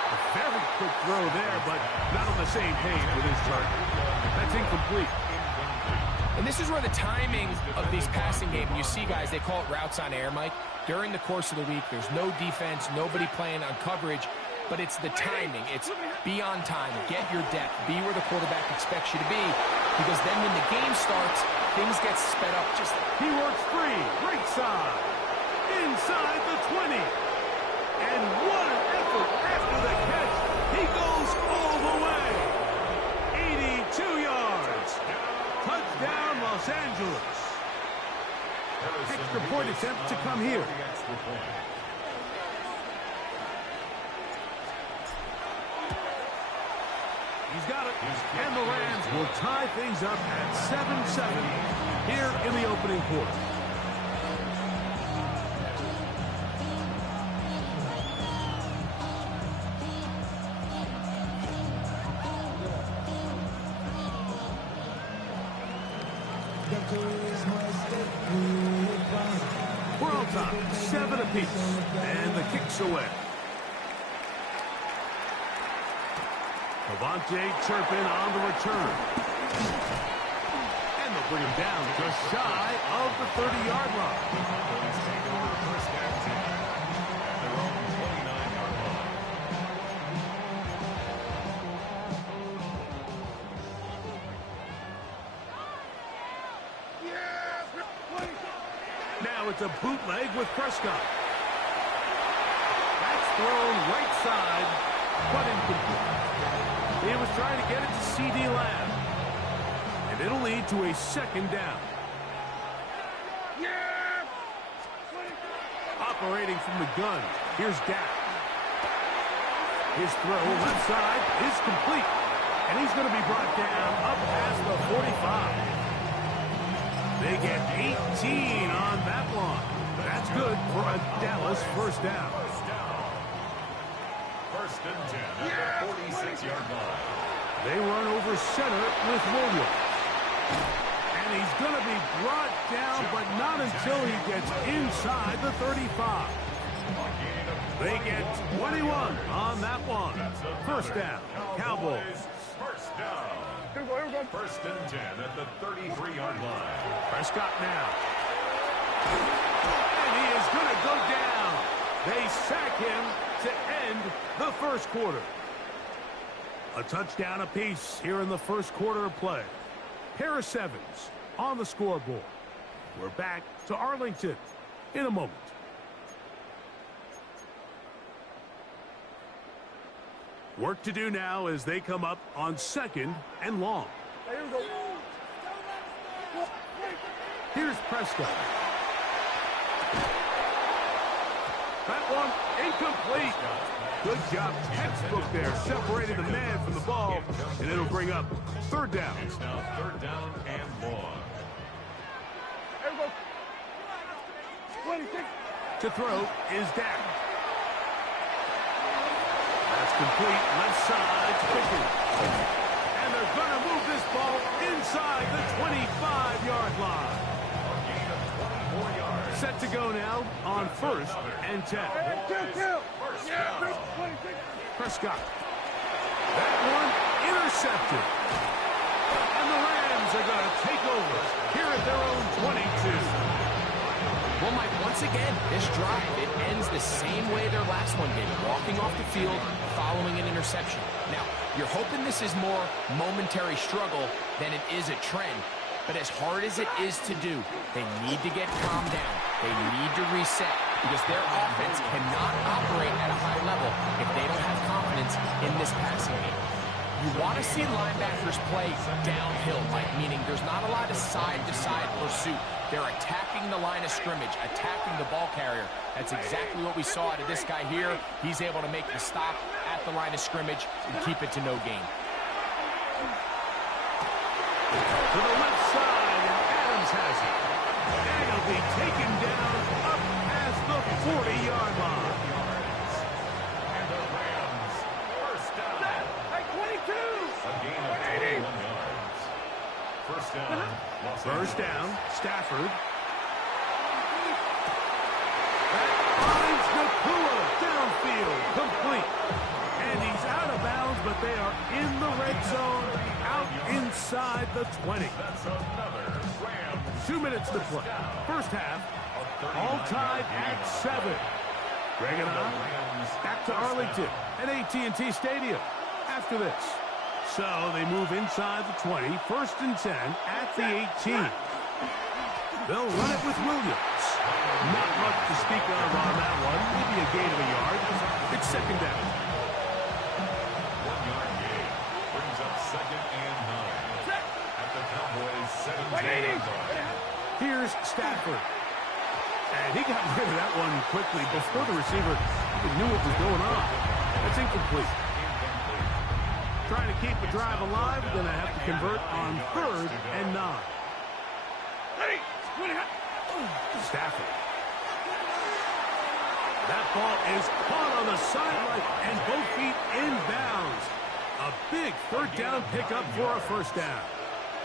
A very quick throw there, but not on the same page with his target. That's incomplete. And this is where the timing of these passing games, you see guys, they call it routes on air, Mike. During the course of the week, there's no defense, nobody playing on coverage, but it's the timing. It's be on time, get your depth, be where the quarterback expects you to be, because then when the game starts, things get sped up. He works free, right side, inside the 20. And what an effort after the catch. He goes all the way. 82 yards. Touchdown, Los Angeles. Extra point attempt to come here. He's got it. And the Rams will tie things up at 7-7 here in the opening quarter. We're on top, 7 apiece, and the kick's away. Devontae Turpin on the return. And they'll bring him down just shy of the 30-yard line. First and 10 at their own 29-yard line. Now it's a bootleg with Prescott. That's thrown right side, but incomplete. He was trying to get it to C.D. Lamb. And it'll lead to a second down. Operating from the gun, here's Dak. His throw left side is complete. And he's going to be brought down up past the 45. They get 18 on that one. That's good for a Dallas first down. First and 10 at the 46-yard line. They run over center with Williams. And he's going to be brought down, but not until he gets inside the 35. They get 21 on that one. First down, Cowboys. First down. First and 10 at the 33-yard line. Prescott now. And he is going to go down. They sack him to end the first quarter. A touchdown apiece here in the first quarter of play. Pair of 7s on the scoreboard. We're back to Arlington in a moment. Work to do now as they come up on second and long. Here's Prescott. That one incomplete. Good job, textbook there, separating the man from the ball, and it'll bring up third down. It's now third down and long. To throw is Dak. That's complete, left side, quickly. And they're going to move this ball inside the 25-yard line. Set to go now on 1st and 10. Prescott. That one intercepted. And the Rams are going to take over here at their own 22. Well, Mike, once again, this drive, it ends the same way their last one did, walking off the field, following an interception. Now, you're hoping this is more momentary struggle than it is a trend, but as hard as it is to do, they need to get calmed down. They need to reset because their offense cannot operate at a high level if they don't have confidence in this passing game. You want to see linebackers play downhill, Mike, meaning there's not a lot of side-to-side pursuit. They're attacking the line of scrimmage, attacking the ball carrier. That's exactly what we saw out of this guy here. He's able to make the stop at the line of scrimmage and keep it to no gain. To the left side, and Adams has it. And he'll be taken down up past the 40-yard line. And the Rams, first down. Hey, 22! A gain of 21 yards. First down. First down, Stafford. That finds Nakua downfield, complete. And he's out of bounds, but they are in the red zone, out inside the 20. That's another Rams. 2 minutes to play. First half, all tied at 7. Greg and I back to Arlington at AT&T Stadium after this. So they move inside the 20, 1st and 10 at the 18. They'll run it with Williams. Not much to speak of on that one. Maybe a gain of a yard. It's second down. 1 yard gain brings up 2nd and 9 at the Cowboys' 17-yard line. Here's Stafford. And he got rid of that one quickly before the receiver even knew what was going on. That's incomplete. Trying to keep the drive alive, going to have to convert on 3rd and 9. Stafford. That ball is caught on the sideline and both feet inbounds. A big 3rd down pickup for a 1st down.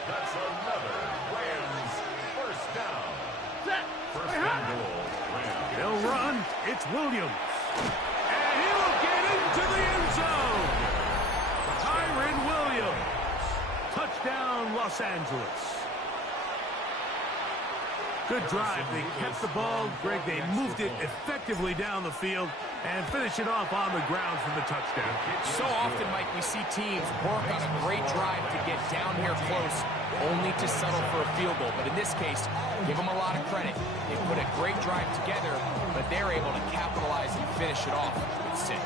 That's another Rams first down. First and goal, Rams. They'll run. It's Williams. And he'll get into the end zone. Tyron Williams. Touchdown, Los Angeles. Good drive. They kept the ball. Greg, they moved it effectively down the field and finish it off on the ground for the touchdown. So often, Mike, we see teams work on a great drive to get down here close, only to settle for a field goal. But in this case, give them a lot of credit. They put a great drive together, but they're able to capitalize and finish it off with 6.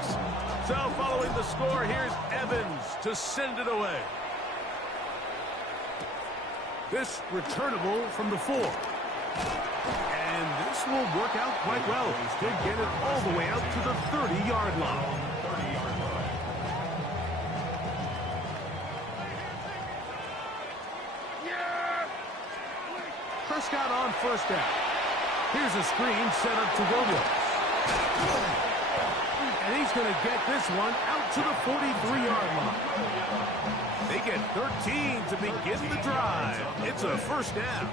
So following the score, here's Evans to send it away. This returnable from the 4. And this will work out quite well. They get it all the way out to the 30-yard line. 30-yard line. Prescott on 1st down. Here's a screen set up to Williams. And he's going to get this one out to the 43-yard line. They get 13 to begin the drive. It's a 1st down.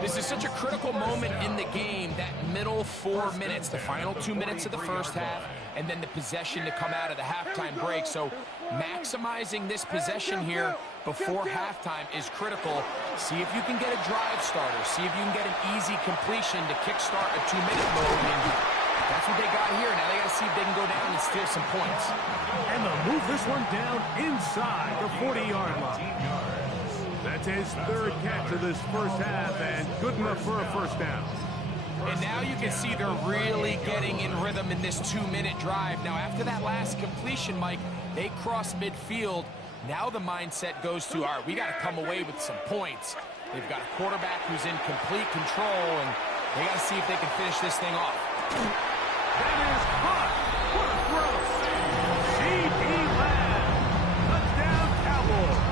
This is such a critical moment in the game, that middle 4 minutes, the final 2 minutes of the first half, and then the possession to come out of the halftime break. So maximizing this possession here before halftime is critical. See if you can get a drive starter. See if you can get an easy completion to kickstart a 2-minute mode. And that's what they got here. Now they got to see if they can go down and steal some points. And they'll move this one down inside the 40-yard line. That's his 3rd catch of this first half, and good enough for a 1st down. And now you can see they're really getting in rhythm in this 2-minute drive. Now, after that last completion, Mike, they cross midfield. Now the mindset goes to, all right, we got to come away with some points. They've got a quarterback who's in complete control, and they got to see if they can finish this thing off. That is caught. What a throw. C.D. Lamb. Touchdown, Cowboys.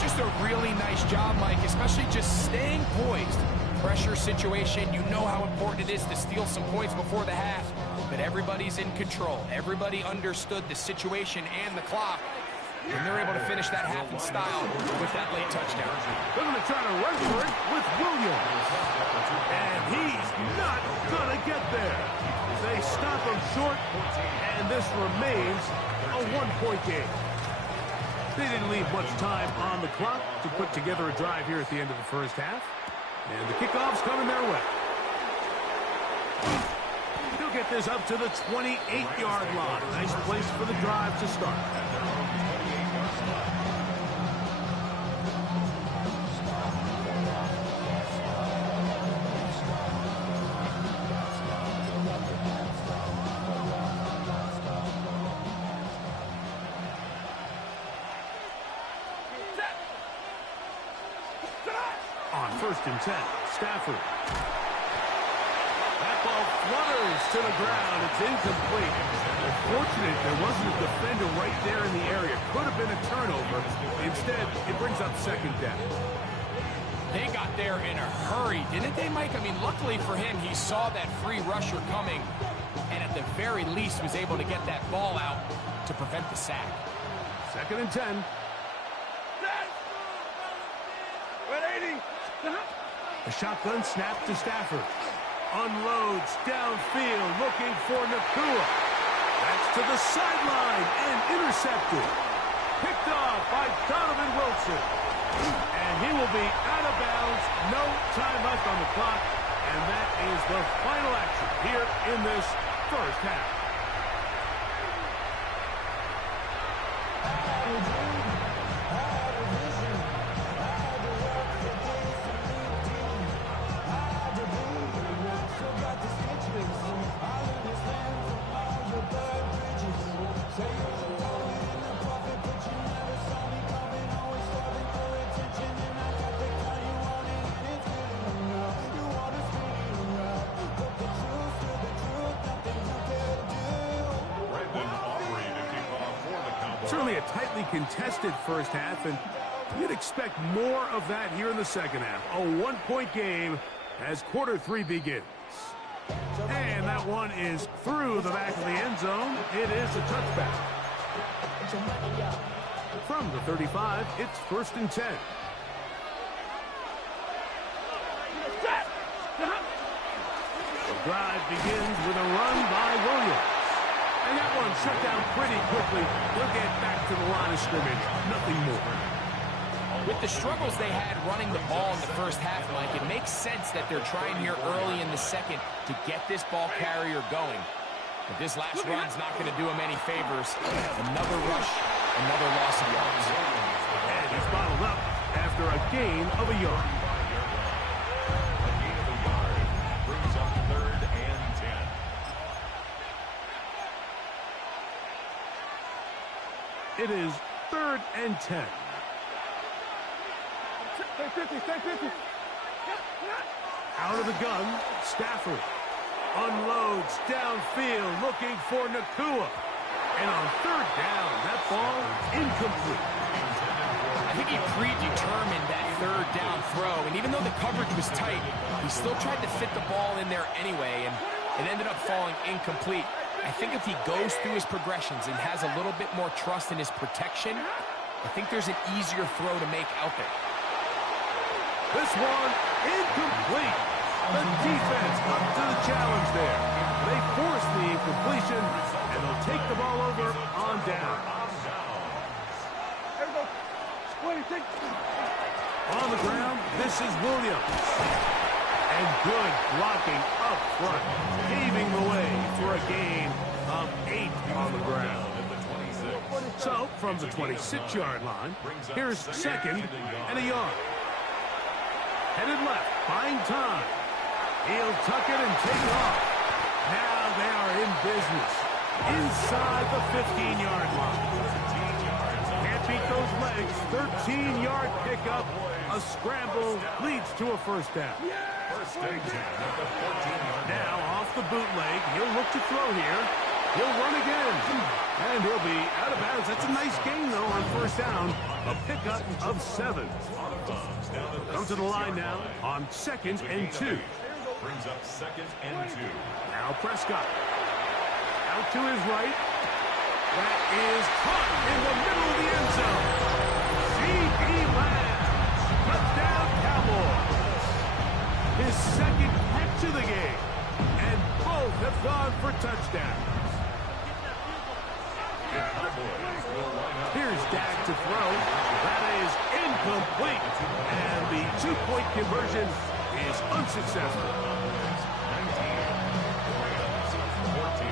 Just a really nice job, Mike, especially just staying poised. Pressure situation, you know how important it is to steal some points before the half. but everybody's in control. Everybody understood the situation and the clock, and they're able to finish that half in style with that late touchdown. They're going to try to run for it with Williams. And he's not going to get there. They stop him short, and this remains a one-point game. They didn't leave much time on the clock to put together a drive here at the end of the first half. And the kickoff's coming their way. He'll get this up to the 28-yard line. Nice place for the drive to start. On 1st and 10, Stafford. That ball flutters to the ground. It's incomplete. Fortunate there wasn't a defender right there in the area. Could have been a turnover. Instead, it brings up 2nd down. They got there in a hurry, didn't they, Mike? I mean, luckily for him, he saw that free rusher coming, and at the very least was able to get that ball out to prevent the sack. 2nd and 10. The shotgun snap to Stafford. Unloads downfield, looking for Nakua. That's to the sideline and intercepted. Picked off by Donovan Wilson. And he will be out of bounds. No time left on the clock. And that is the final action here in this first half. Certainly a tightly contested first half, and you'd expect more of that here in the second half. A one-point game as quarter 3 begins. And that one is through the back of the end zone. It is a touchback. From the 35, it's 1st and 10. The drive begins with a run by Williams. And that one shut down pretty quickly. They'll get back to the line of scrimmage. Nothing more. With the struggles they had running the ball in the first half, Mike, it makes sense that they're trying here early in the second to get this ball carrier going. But this last run's not going to do him any favors. Another rush, another loss of yards. And he's bottled up after a gain of a yard. A gain of a yard brings up 3rd and 10. It is 3rd and 10. Stay 50. Out of the gun, Stafford unloads downfield, looking for Nakua. And on 3rd down, that ball incomplete. I think he predetermined that 3rd down throw, and even though the coverage was tight, he still tried to fit the ball in there anyway, and it ended up falling incomplete. I think if he goes through his progressions and has a little bit more trust in his protection, I think there's an easier throw to make out there. This one, incomplete. The defense up to the challenge there. They force the incompletion, and they'll take the ball over on down. On the ground, this is Williams. And good blocking up front, paving the way for a gain of 8 on the ground. So, from the 26-yard line, here's 2nd and a yard. Headed left, buying time. He'll tuck it and take off. Now they are in business. Inside the 15-yard line. Can't beat those legs. 13-yard pickup. A scramble leads to a 1st down. First and 10 at the 14-yard line. Now off the bootleg. He'll look to throw here. He'll run again. And he'll be out of bounds. That's a nice gain, though, on 1st down. A pickup of 7. Come to the line now on 2nd and 2. Brings up 2nd and 2. Now Prescott. Out to his right. That is caught in the middle of the end zone. C.D. Lamb. Touchdown, Cowboys. His second catch of the game. And both have gone for touchdowns. Here's Dak to throw. That is incomplete. And the two-point conversion is unsuccessful. 19, 14.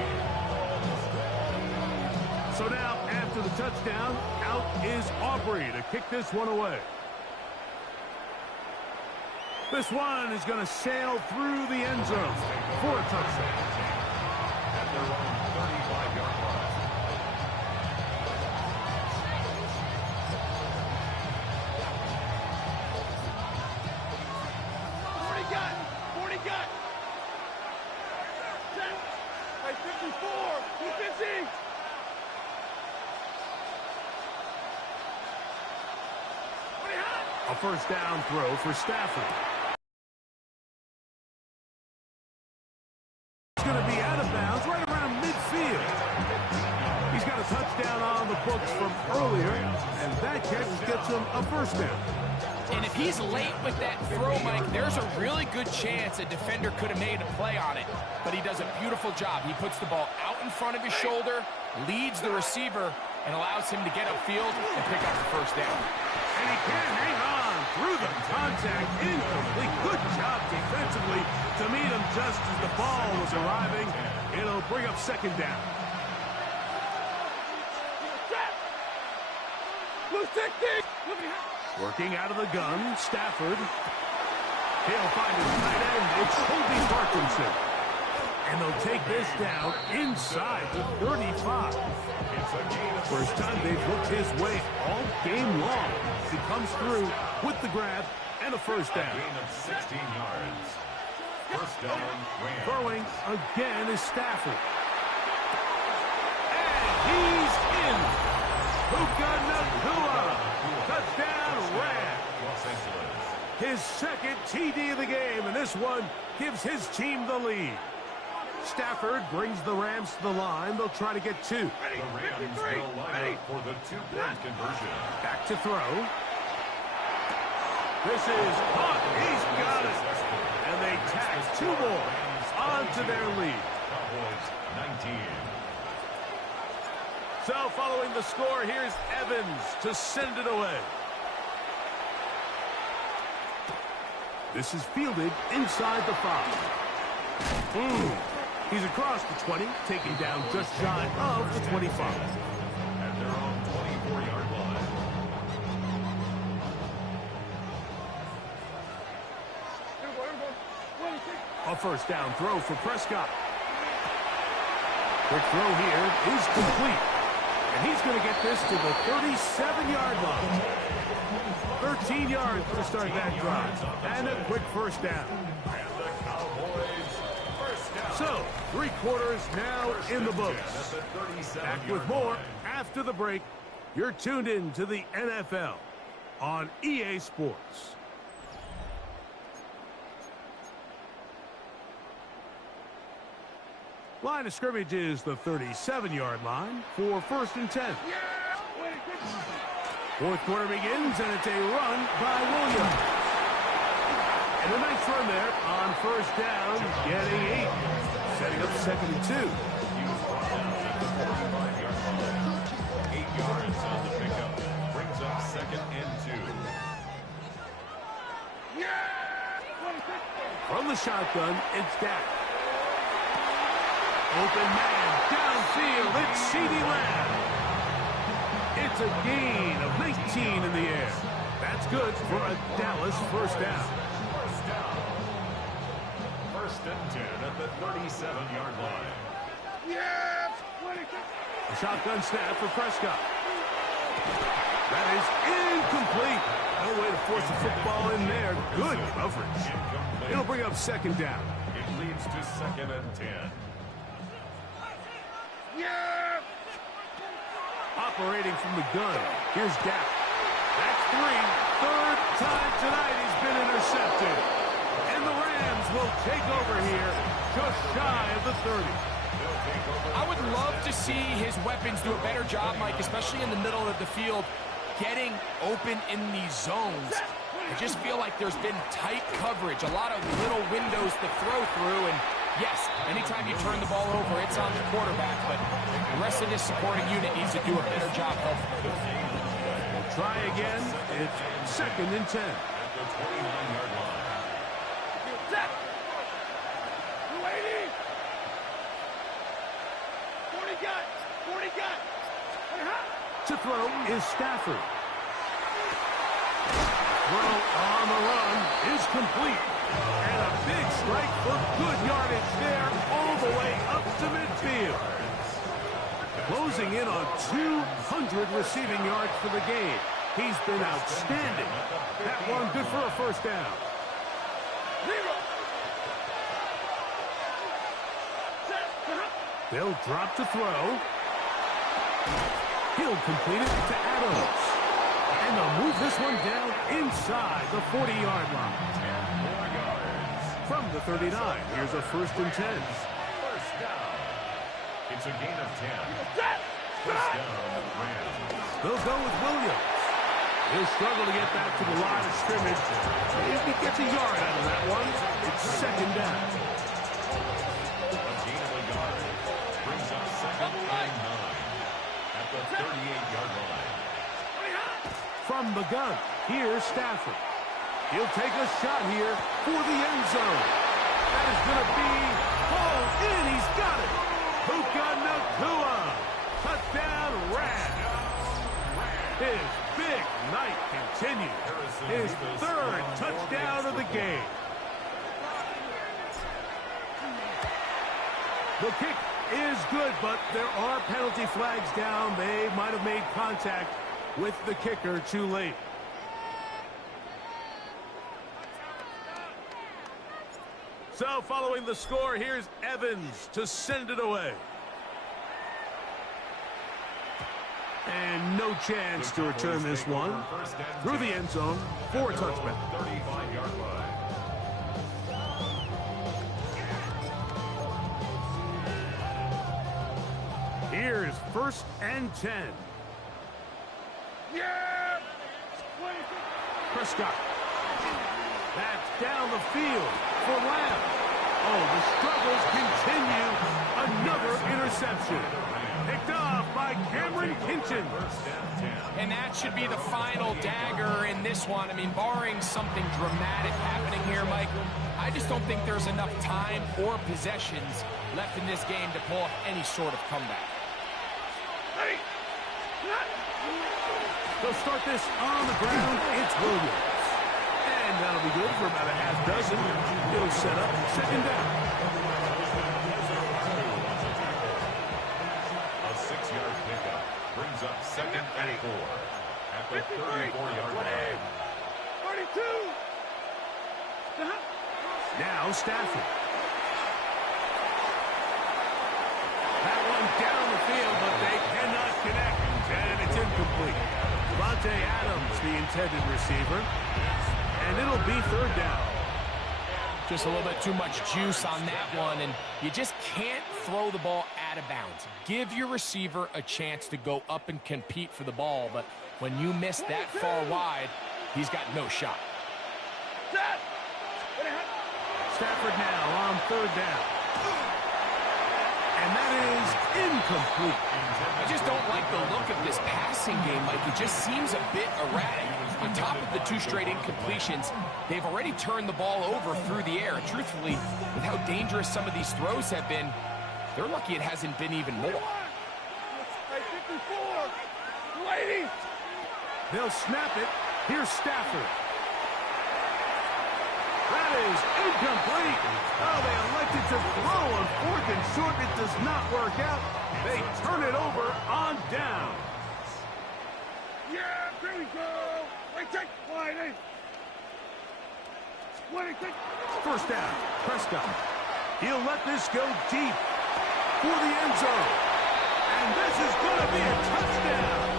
So now, after the touchdown, out is Aubrey to kick this one away. This one is going to sail through the end zone for a touchdown. At their own 35-yard line. A first down throw for Stafford. It's going to be out of bounds right around midfield. He's got a touchdown on the books from earlier, and that catch gets him a first down. And if he's late with that throw, Mike, there's a really good chance a defender could have made a play on it. But he does a beautiful job. He puts the ball out in front of his shoulder, leads the receiver, and allows him to get upfield and pick up the first down. And he can hang on through the contact. Incomplete. Good job defensively to meet him just as the ball was arriving. It'll bring up second down. Working out of the gun, Stafford. He'll find his tight end. It's Colby Parkinson. And they'll take this down inside the 35. First time they've looked his way all game long. He comes through with the grab and a first down. Gain of 16 yards. First down, Rams. Throwing again is Stafford. And he's in. Puka Nacua. Touchdown, Rams. Los Angeles. His second TD of the game, and this one gives his team the lead. Stafford brings the Rams to the line. They'll try to get two. The Rams will line up for the two-point conversion. Back to throw. This is caught. He's got it. And they tack two more onto their lead. Cowboys 19. So following the score, here's Evans to send it away. This is fielded inside the 5. He's across the 20, taking down just shy of the 25. At their own 24-yard line. A first down throw for Prescott. Quick throw here is complete. And he's going to get this to the 37-yard line. 13 yards to start that drive. And a quick first down. And the Cowboys first down. So, 3 quarters now in the books. Back with more after the break. You're tuned in to the NFL on EA Sports. Line of scrimmage is the 37-yard line for 1st and 10. Fourth quarter begins, and it's a run by Williams. And a nice run there on first down, getting 8. Setting up 2nd and 2. 8 yards on the pickup. Brings up 2nd and 2. From the shotgun, it's Dak. Open man, downfield, it's C.D. Lamb. It's a gain of 19 in the air. That's good for a Dallas first down. First down. 1st and 10 at the 37-yard line. A shotgun snap for Prescott. That is incomplete. No way to force the football in there. Good coverage. Incomplete. It'll bring up 2nd down. It leads to 2nd and 10. Operating from the gun. Here's Dak. That's 3. 3rd time tonight he's been intercepted. And the Rams will take over here just shy of the 30. I would love to see his weapons do a better job, Mike, especially in the middle of the field, getting open in these zones. I just feel like there's been tight coverage, a lot of little windows to throw through, and yes, anytime you turn the ball over, it's on the quarterback, but the rest of this supporting unit needs to do a better job helping. We'll try again. It's 2nd and 10. At the 29-yard line. Set. 280. 40 got. To throw is Stafford. Throw on the run is complete. And a big strike for good yardage there all the way up to midfield. Closing in on 200 receiving yards for the game. He's been outstanding. That one good for a first down. They'll drop to throw. He'll complete it to Adams. And they'll move this one down inside the 40-yard line. 10 more yards. From the 39, here's a 1st and 10. First down. It's a gain of 10. First down, Rams. They'll go with Williams. He'll struggle to get back to the line of scrimmage. If he gets a yard out of that one, it's 2nd down. A gain of a yard. Brings up 2nd and 9. At the 38-yard line. From the gun, here's Stafford. He'll take a shot here for the end zone. That is going to be hauled in. He's got it. Puka Nacua. Touchdown, Rams. His big night continues. His 3rd touchdown of the game. The kick is good, but there are penalty flags down. They might have made contact with the kicker too late. So following the score, here's Evans to send it away. And no chance to return this one. Through the end zone for a touchback. 35-yard line. Here's 1st and 10. Yeah. Prescott. That's down the field for Lamb. Oh, the struggles continue. Another interception. Picked off by Cameron Kinchen. And that should be the final dagger in this one. I mean, barring something dramatic happening here, Mike, I just don't think there's enough time or possessions left in this game to pull off any sort of comeback. They'll start this on the ground. It's Williams. And that'll be good for about a half dozen. It'll set up 2nd down. A 6-yard pickup brings up 2nd and 4 at the 34-yard line. 42. Now Stafford. That one down the field, but they cannot connect. And it's incomplete. Devontae Adams, the intended receiver. And it'll be 3rd down. Just a little bit too much juice on that one, and you just can't throw the ball out of bounds. Give your receiver a chance to go up and compete for the ball, but when you miss that far wide, he's got no shot. Stafford now on 3rd down. And that is incomplete. I just don't like the look of this passing game, Mike. It just seems a bit erratic. On top of the 2 straight incompletions, they've already turned the ball over through the air. And truthfully, with how dangerous some of these throws have been, they're lucky it hasn't been even more. 54. Lady. They'll snap it. Here's Stafford. That is incomplete. Oh, they elected to throw on 4th and short. It does not work out. They turn it over on down. Yeah, there we go. Take 20. 20. First down, Prescott. He'll let this go deep for the end zone. And this is going to be a touchdown.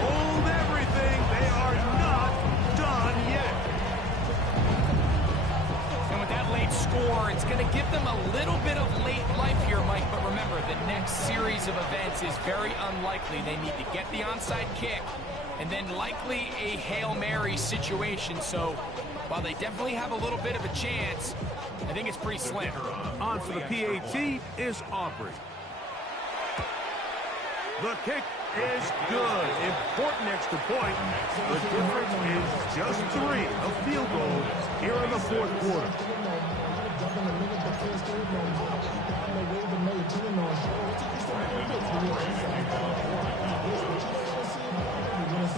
Hold everything. They are not done yet. And with that late score. It's going to give them a little bit of late life here, Mike. But remember, the next series of events is very unlikely. They need to get the onside kick and then likely a Hail Mary situation. So while they definitely have a little bit of a chance, I think it's pretty slim. On for the PAT is Aubrey. The kick is good. Important extra point. The difference is just 3, a field goal here in the fourth quarter.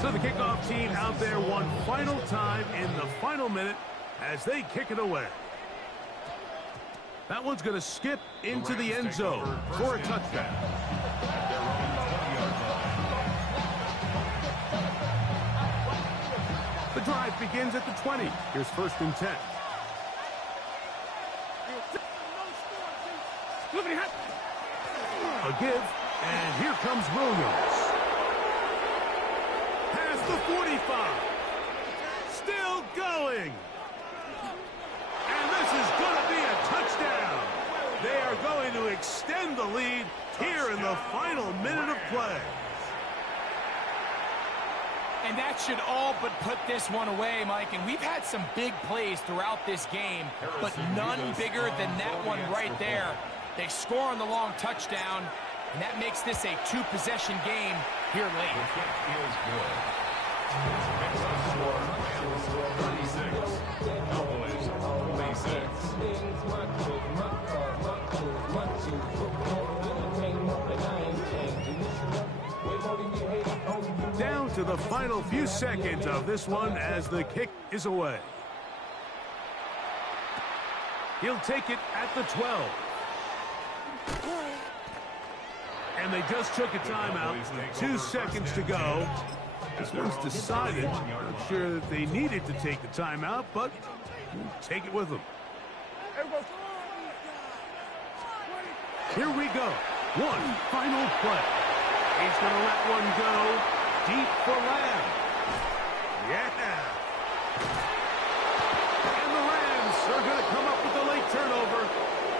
So the kickoff team out there one final time in the final minute as they kick it away. That one's going to skip into the end zone for a touchdown. The drive begins at the 20. Here's 1st and 10. A give, and here comes Williams. Has the 45. Still going. And this is going to be a touchdown. They are going to extend the lead here in the final minute of play. And that should all but put this one away, Mike. And we've had some big plays throughout this game, but none bigger than that one right there. They score on the long touchdown, and that makes this a 2-possession game here late. Down to the final few seconds of this one as the kick is away. He'll take it at the 12. And they just took a timeout with 2 seconds to go. This one's decided. Not sure that they needed to take the timeout, but take it with them. Here we go. One final play. He's going to let one go deep for Lamb. Yeah. And the Rams are going to come up with a late turnover,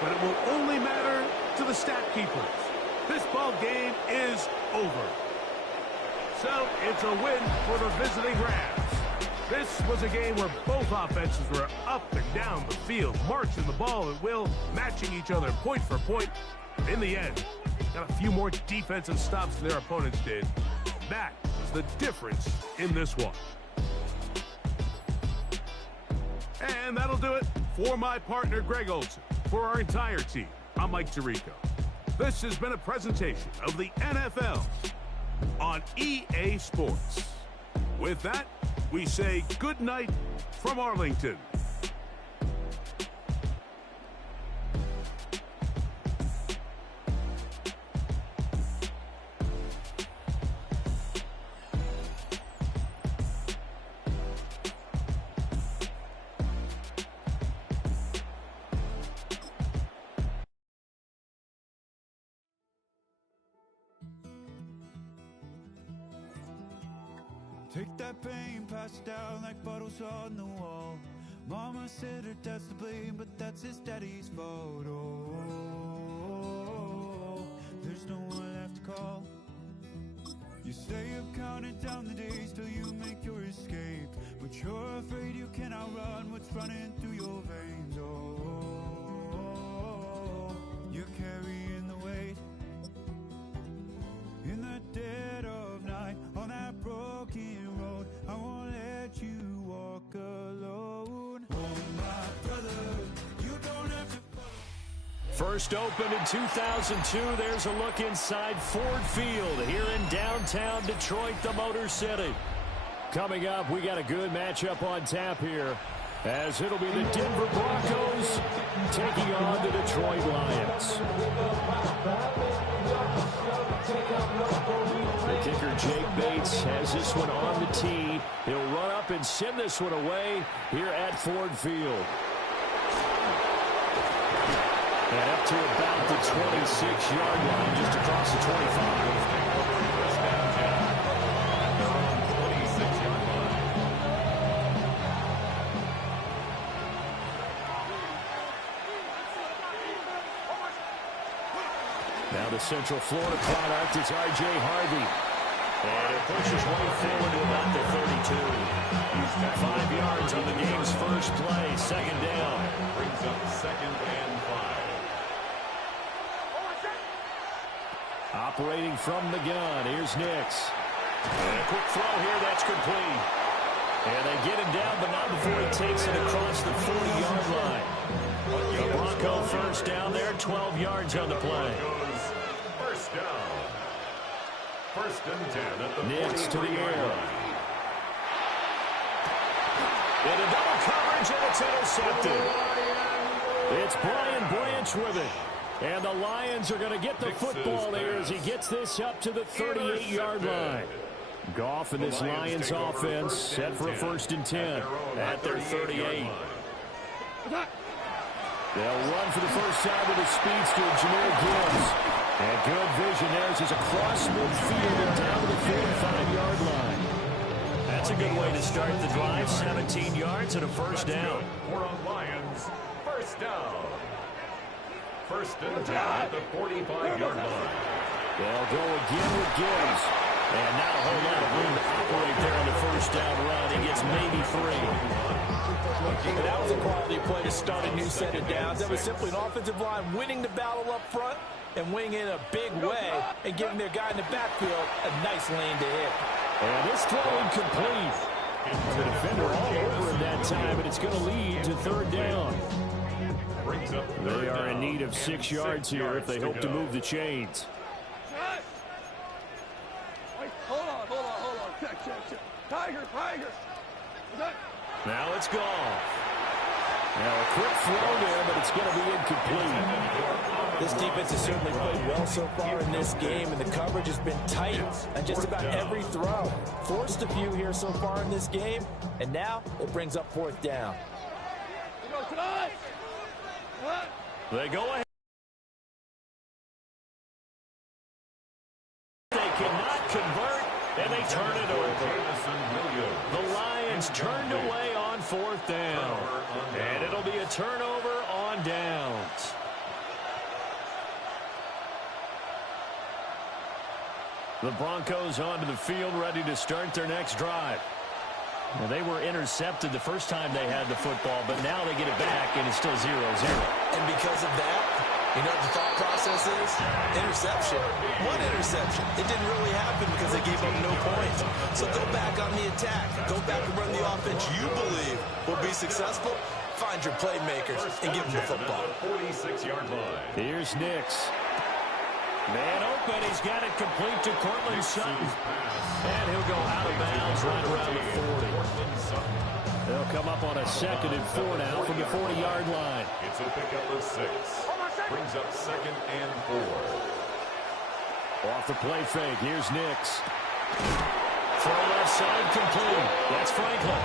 but it will only matter to the stat keepers. This ball game is over. So it's a win for the visiting Rams. This was a game where both offenses were up and down the field, marching the ball at will, matching each other point for point. In the end, got a few more defensive stops than their opponents did. That was the difference in this one. And that'll do it for my partner, Greg Olson. For our entire team, I'm Mike Tirico. This has been a presentation of the NFL on EA Sports. With that, we say good night from Arlington. Take that pain, pass it down like bottles on the wall. Mama said her dad's to blame, but that's his daddy's fault. Oh, there's no one left to call. You stay up counting down the days till you make your escape, but you're afraid you cannot run what's running through your veins. Oh, you're carrying the weight in the dead of night on that broken road. I won't let you walk alone. Oh, my brother, you don't have to. First opened in 2002. There's a look inside Ford Field here in downtown Detroit, the Motor City. Coming up, we got a good matchup on tap here, as it'll be the Denver Broncos taking on the Detroit Lions. The kicker, Jake Bates, has this one on the tee. He'll run up and send this one away here at Ford Field. And up to about the 26-yard line, just across the 25. Now the Central Florida product is R.J. Harvey. And it pushes way forward to about the 32. 5 yards on the game's first play. Second down. Brings up 2nd and 5. Operating from the gun. Here's Nix. And a quick throw here. That's complete. And they get him down, but not before he takes it across the 40-yard line. The Bronco first down there. 12 yards on the play. First down. 1st and 10 at the Nix to the air. line. In a double coverage, and it's intercepted. It's Brian Branch with it. And the Lions are going to get the football here as he gets this up to the 38-yard line. Goff and this Lions offense set for a 1st and 10 at their 38. They'll run for the first time with the speedster, Jahmyr Gibbs. And good vision there as he's across midfield and down to the 45-yard line. That's a good way to start the drive. 17 yards and a first down. For a Lions, first down. 1st and 10 at the 45-yard line. They'll go again with Gibbs. And not a whole lot of room to operate there on the first down run. He gets maybe 3. And that was a quality play to start a new set of downs. That was simply an offensive line winning the battle up front and winning in a big way and giving their guy in the backfield a nice lane to hit. And this throw incomplete. The defender all over him that time, and it's going to lead to 3rd down. They are in need of 6 yards here if they hope to move the chains. Hold on. Check. Tiger. Now it's gone. Now a quick throw there, but it's going to be incomplete. This defense has certainly played well so far in this game, and the coverage has been tight on just about every throw. Forced a few here so far in this game, and now it brings up 4th down. They go ahead. They cannot convert, and they turn it over. The Lions turned away on 4th down, and it'll be a turnover on downs. The Broncos onto the field, ready to start their next drive. Well, they were intercepted the first time they had the football, but now they get it back, and it's still 0-0. And because of that, you know what the thought process is? Interception. One interception. It didn't really happen because they gave up no points. So go back on the attack. Go back and run the offense you believe will be successful. Find your playmakers and give them the football. 46-yard line. Here's Nix. Man open. He's got it complete to Cortland Sutton. And he'll go out of bounds right around the 40. They'll come up on a 2nd and 4 now from the 40-yard line. It's a pickup of 6. Brings up 2nd and 4. Off the play fake. Here's Nix. Throw left side complete. That's Franklin.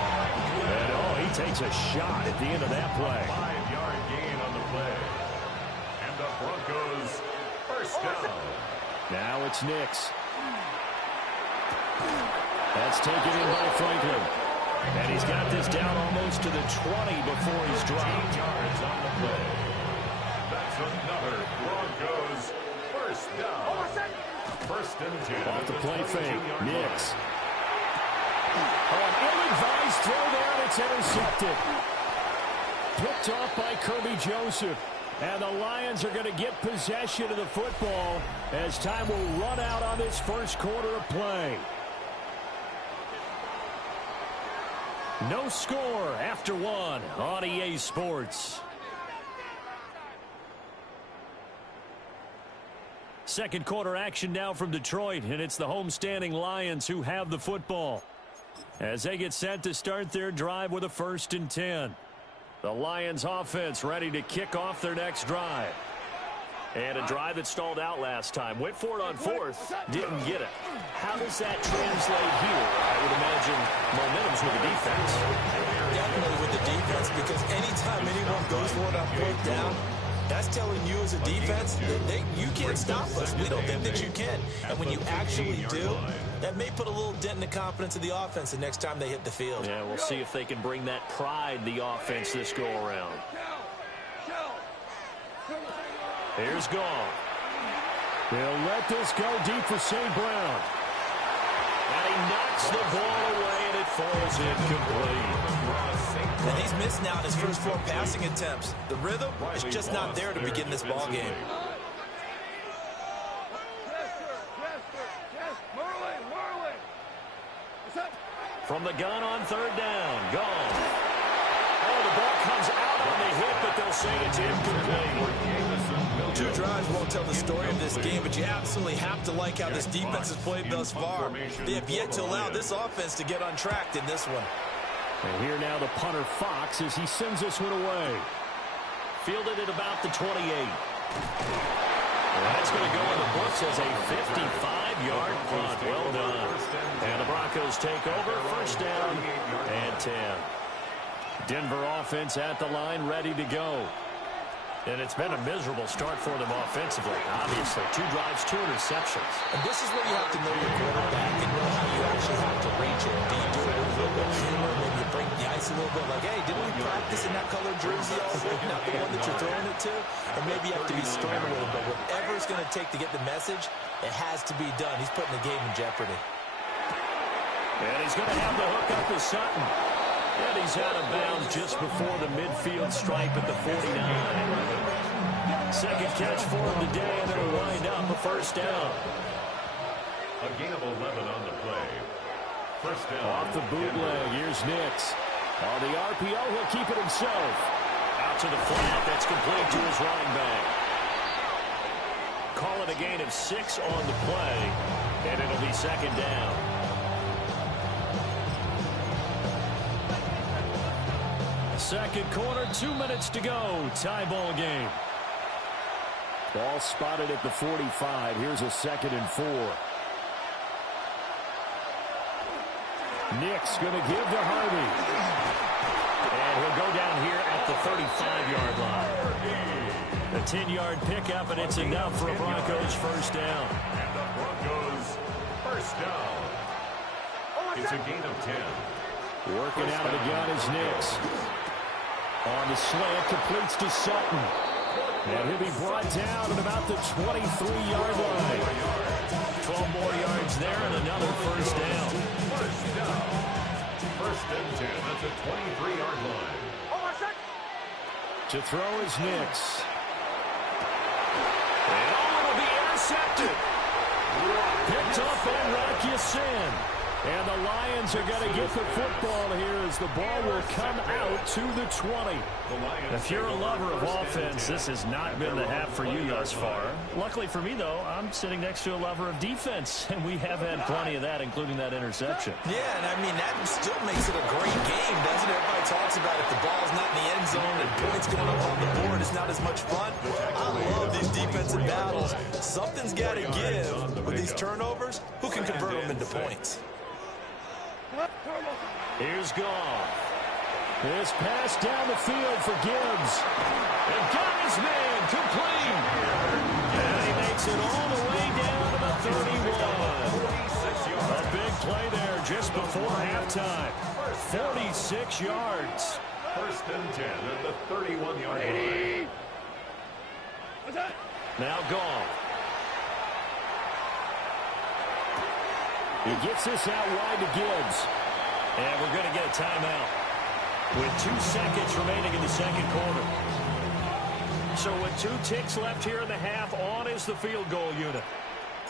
And he takes a shot at the end of that play. 5-yard gain on the play. And the Broncos first down. Now it's Nix. That's taken in by Franklin. And he's got this down almost to the 20 before he's dropped. 8 yards on the play. That's another Broncos first down. 1st and 10. Off the play fake. Nix. An ill-advised throw there, and it's intercepted. Picked off by Kirby Joseph. And the Lions are going to get possession of the football as time will run out on this first quarter of play. No score after 1 on EA Sports. Second quarter action now from Detroit, and it's the homestanding Lions who have the football as they get set to start their drive with a 1st and 10. The Lions offense ready to kick off their next drive. And a drive that stalled out last time. Went for it on 4th, didn't get it. How does that translate here? I would imagine momentum's with the defense. Definitely with the defense, because anytime anyone goes for it on 4th down, that's telling you as a defense that you can't stop us. We don't think that you can. And when you actually do, that may put a little dent in the confidence of the offense the next time they hit the field. Yeah, we'll see if they can bring that pride, the offense, this go-around. Here's Goff. He'll let this go deep for St. Brown. And he knocks the ball away, and it falls incomplete. And he's missed now in his first 4 passing attempts. The rhythm is just not there to begin this ball game. From the gun on 3rd down. Gone. Oh, the ball comes out on the hit, but they'll say it's incomplete. 2 drives won't tell the story of this game, but you absolutely have to like how this defense has played thus far. They have yet to allow this offense to get untracked in this one. And here now the punter Fox as he sends this one away. Fielded at about the 28. That's going to go in the books as a 55-yard punt. Well done. And the Broncos take over. First down and 10. Denver offense at the line, ready to go. And it's been a miserable start for them offensively. Obviously, 2 drives, 2 interceptions. And this is where you have to know your quarterback and know how you actually have to reach it. Do you do it with a little bit of humor? Maybe you break the ice a little bit like, hey, didn't we practice in that colored jersey all week? Not the one that you're throwing it to? Or maybe you have to be stern with it. But whatever it's going to take to get the message, it has to be done. He's putting the game in jeopardy. And he's going to have the hook up to Sutton. And he's out of bounds just before the midfield stripe at the 49. Second catch for him today, and it'll wind up a first down. A gain of 11 on the play. First down. Off the bootleg, here's Nix. On the RPO, he'll keep it himself. Out to the flat, that's complete to his running back. Call it a gain of 6 on the play, and it'll be second down. Second quarter, 2 minutes to go. Tie ball game. Ball spotted at the 45. Here's a 2nd and 4. Nick's going to give to Harvey. And he'll go down here at the 35-yard line. A 10-yard pickup, and it's enough for a Broncos first down. And the Broncos first down. It's a gain of 10. Working out of the gun is Nix. On the slant, completes to Sutton. And he'll be brought down at about the 23-yard line. 12 more yards there and another first down. First down. First and 10 at the 23-yard line. To throw is Nix. And it'll be intercepted. Picked up by Rock Ya-Sin. And the Lions are going to get the football here as the ball will come out to the 20. If you're a lover of offense, this has not been the half for you thus far. Luckily for me, though, I'm sitting next to a lover of defense, and we have had plenty of that, including that interception. Yeah, and I mean, that still makes it a great game, doesn't it? Everybody talks about if the ball's not in the end zone and points going up on the board, it's not as much fun. I love these defensive battles. Something's got to give with these turnovers. Who can convert them into points? Here's Goff. This pass down the field for Gibbs. And got his man complete. And he makes it all the way down to the 31. A big play there just before halftime. 46 yards. First and 10 at the 31-yard line. Now Goff. He gets this out wide to Gibbs. And we're going to get a timeout with 2 seconds remaining in the second quarter. So with 2 ticks left here in the half, on is the field goal unit.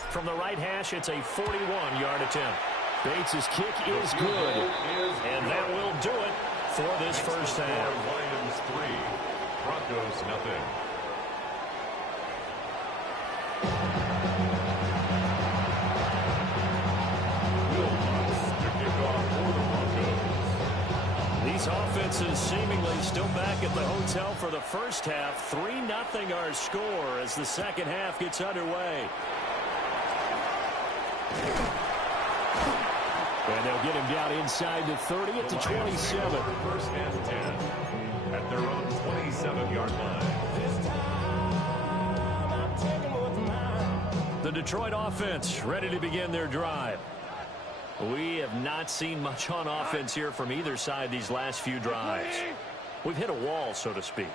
From the right hash, it's a 41-yard attempt. Bates' kick is good. And that will do it for this first half. Lions 3, Broncos nothing. These offenses seemingly still back at the hotel for the first half. 3-0 our score as the second half gets underway. And they'll get him down inside the 30 at the 27. First and 10 at their own 27-yard line. The Detroit offense ready to begin their drive. We have not seen much on offense here from either side these last few drives. We've hit a wall, so to speak.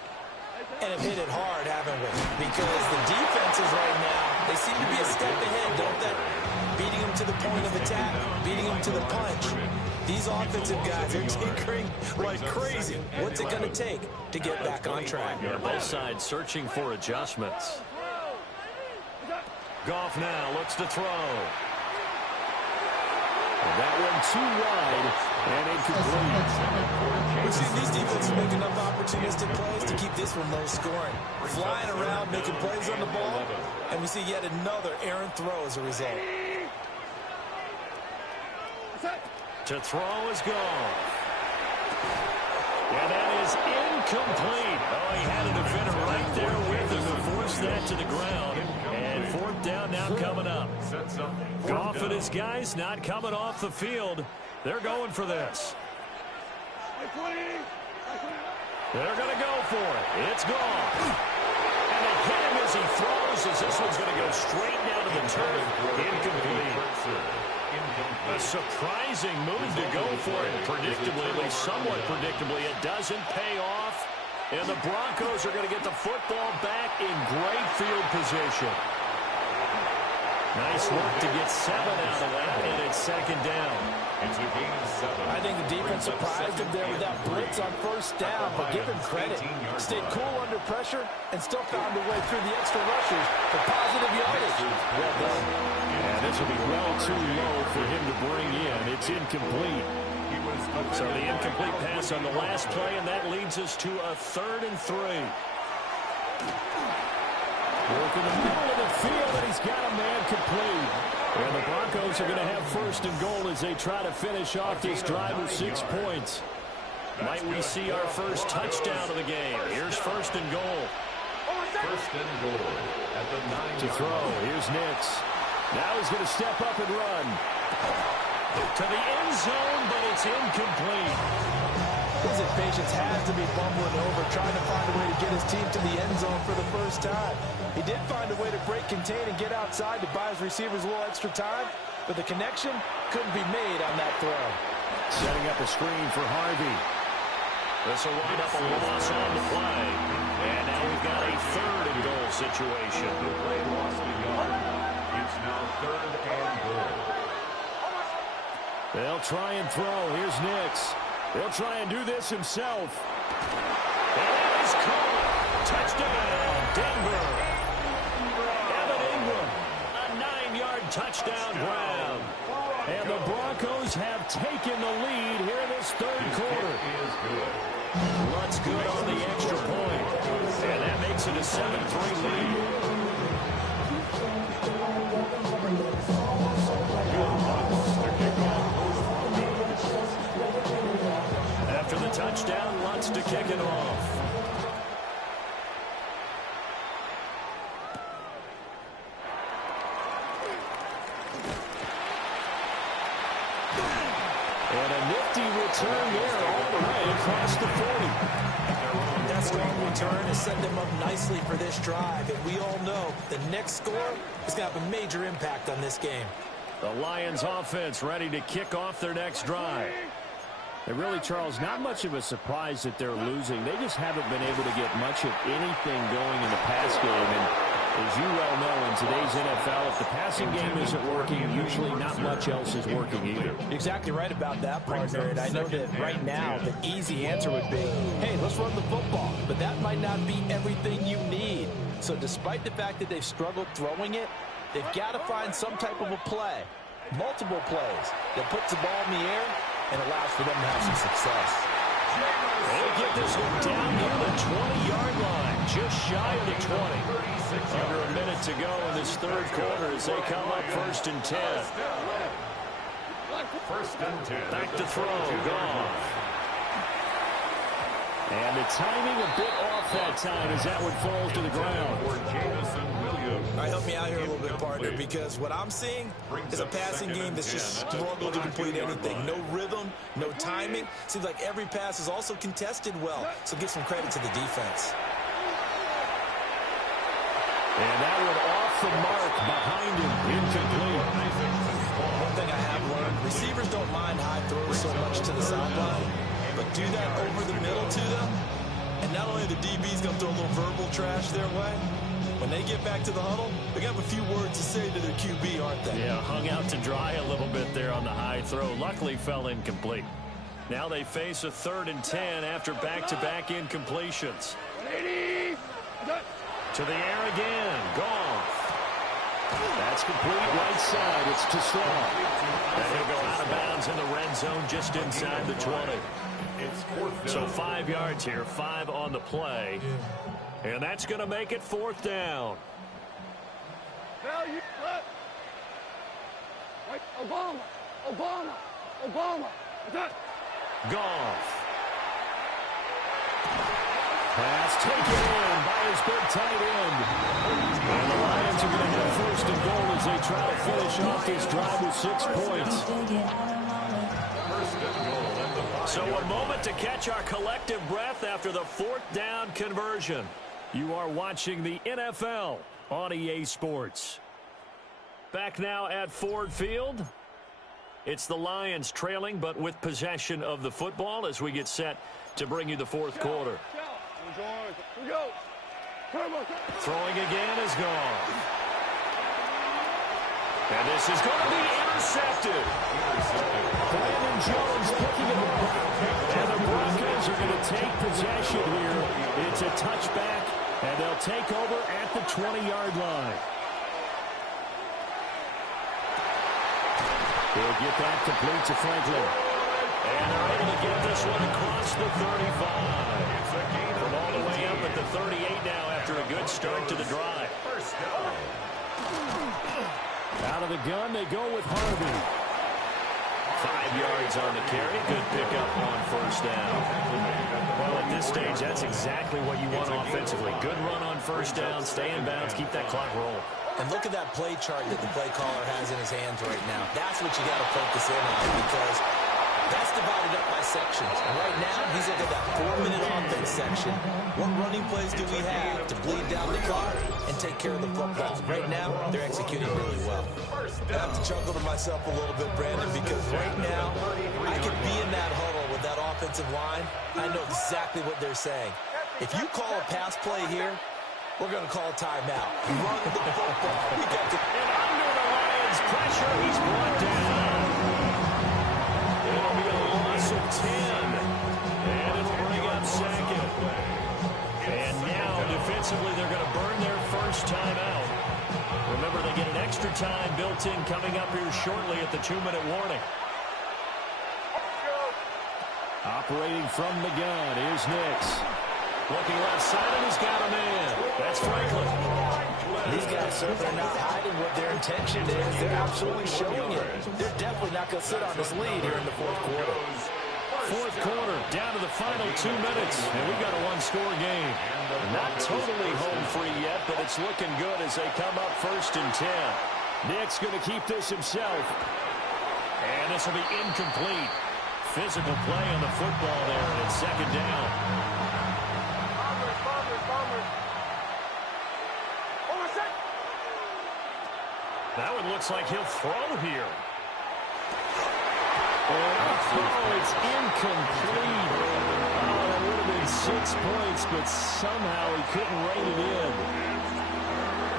and have hit it hard, haven't we? Because the defenses right now, they seem to be a step ahead, don't they? Beating them to the point of attack, beating them to the punch. These offensive guys are tinkering like crazy. What's it going to take to get back on track? Both sides searching for adjustments. Goff now looks to throw. And that one too wide and incomplete. We've seen these defenses make enough opportunistic plays to keep this one low scoring. Flying around, making plays on the ball, and we see yet another errant throw as a result. To throw is gone. And that is incomplete. Oh, he had a defender right there with him to force that to the ground. And fourth down now coming up. Goff and his guys not coming off the field. They're going for this. They're going to go for it. It's gone. And they hit him as he throws, as this one's going to go straight down to the turf. Incomplete. A surprising move to go for it. Predictably, at least somewhat predictably, it doesn't pay off. And the Broncos are going to get the football back in great field position. Nice work to get 7 out of that, and it's second down. I think the defense surprised him there with that blitz on first down, but give him credit. Stayed cool under pressure and still found a way through the extra rushers for positive yardage. Well done. And this will be well too low for him to bring in. It's incomplete. So the incomplete pass on the last play, and that leads us to a 3rd and 3. Work in the middle of the field, and he's got a man complete. And the Broncos are going to have 1st and goal as they try to finish off this drive with 6 points. Might we see our first touchdown of the game? Here's 1st and goal. 1st and goal at the 9. To throw, here's Nix. Now he's going to step up and run. To the end zone, but it's incomplete. His impatience has to be bumbling over, trying to find a way to get his team to the end zone for the first time. He did find a way to break, contain, and get outside to buy his receivers a little extra time, but the connection couldn't be made on that throw. Setting up a screen for Harvey. This will wind up a loss on the play. And now we've got a 3rd and goal situation. The play lost a yard. It's now 3rd and goal. They'll try and throw. Here's Nix. He'll try and do this himself. And it is caught. Touchdown, Denver. Evan Ingram, a 9-yard touchdown grab. And the Broncos have taken the lead here in this 3rd quarter. Lutz good on the extra point. And that makes it a 7-3 lead. After the touchdown, Lutz to kick it off. And a nifty return there all the way across the 40. That strong return has set them up nicely for this drive, and we all know the next score is going to have a major impact on this game. The Lions offense ready to kick off their next drive. And really, Charles, not much of a surprise that they're losing. They just haven't been able to get much of anything going in the pass game. And as you well know, in today's NFL, if the passing game isn't working, usually not much else is working either. Exactly right about that, partner. And I know that right now the easy answer would be, hey, let's run the football. But that might not be everything you need. So despite the fact that they've struggled throwing it, they've got to find some type of a play, multiple plays, that puts the ball in the air and allows for them to have some success. They get this one down near the 20-yard line, just shy of the 20. Under a minute to go in this 3rd quarter as they come up 1st and 10. 1st and 10. Back to throw, Goff. And the timing a bit off that time as that one falls to the ground. All right, help me out here a little bit, partner, because what I'm seeing is a passing game that's just struggled to complete anything. No rhythm, no timing. Seems like every pass is also contested well, so give some credit to the defense. And that one off the mark behind him, incomplete. One thing I have learned, receivers don't mind high throws so much to the sideline, but do that over the middle to them, and not only the DB's going to throw a little trash their way, when they get back to the huddle, they're going to have a few words to say to their QB, aren't they? Yeah, hung out to dry a little bit there on the high throw. Luckily fell incomplete. Now they face a 3rd and 10 after back-to-back incompletions. To the air again. Goff. That's complete right side. It's to Sloan. And he'll go out of bounds in the red zone just inside the 20. So 5 yards here, 5 on the play. And that's going to make it 4th down. Obama. Goff. Pass taken in by his big tight end. And the Lions are going to have 1st and goal as they try to finish off this drive with 6 points. So a moment to catch our collective breath after the 4th down conversion. You are watching the NFL on EA Sports. Back now at Ford Field. It's the Lions trailing, but with possession of the football as we get set to bring you the 4th quarter. Throwing again is gone. And this is going to be intercepted. Brandon Jones picking it up. And the Broncos are going to take possession here. It's a touchback, and they'll take over at the 20-yard line. They'll get that complete to Franklin. And they're able to get this one across the 35. From all the way up at the 38 now after a good start to the drive. Out of the gun, they go with Harvey. 5 yards on the carry. Good pickup on 1st down. Well, at this stage, that's exactly what you want offensively. Good run on 1st down. Stay in bounds. Keep that clock rolling. And look at that play chart that the play caller has in his hands right now. That's what you got to focus in on because that's divided up by sections. And right now, he's looking at that 4-minute offense section. What running plays do we have to bleed down the clock and take care of the football? Right now, they're executing really well. I have to chuckle to myself a little bit, Brandon, because right now, I could be in that huddle with that offensive line. I know exactly what they're saying. If you call a pass play here, we're going to call a timeout. Run the football. We got to... And under the Lions' pressure, he's brought down. It'll be a loss of 10. And it'll bring up 2nd. And now, defensively, they're going to burn their first timeout. Remember, they get an extra time built in coming up here shortly at the 2-minute warning. Operating from the gun, here's Nix. Looking left side, and he's got a man. That's Franklin. These guys certainly are not hiding what their intention is. They're absolutely showing it. They're definitely not going to sit on this lead here in the 4th quarter. 4th quarter, down to the final 2 minutes, and we've got a 1-score game. Not totally home free yet, but it's looking good as they come up 1st and 10. Nick's going to keep this himself. And this will be incomplete. Physical play on the football there, and it's 2nd down. That one looks like he'll throw here. Oh, it's incomplete. Oh, that would have been 6 points, but somehow he couldn't rein it in.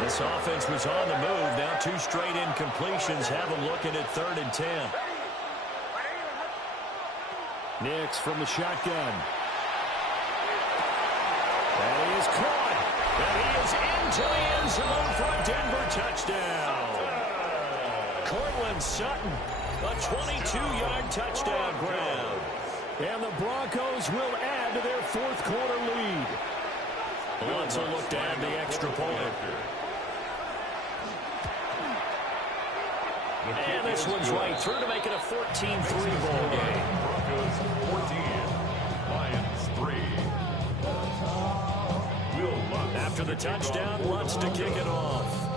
This offense was on the move. Now 2 straight incompletions have them looking at 3rd and 10. Nix from the shotgun. That is caught. And he is into the end zone for a Denver touchdown. Cortland Sutton, a 22-yard touchdown grab. And the Broncos will add to their 4th quarter lead. Let's look to add the extra point. And this one's right through to make it a 14-3 ball game. Broncos 14, Lions 3. After the touchdown, Lutz to kick it off.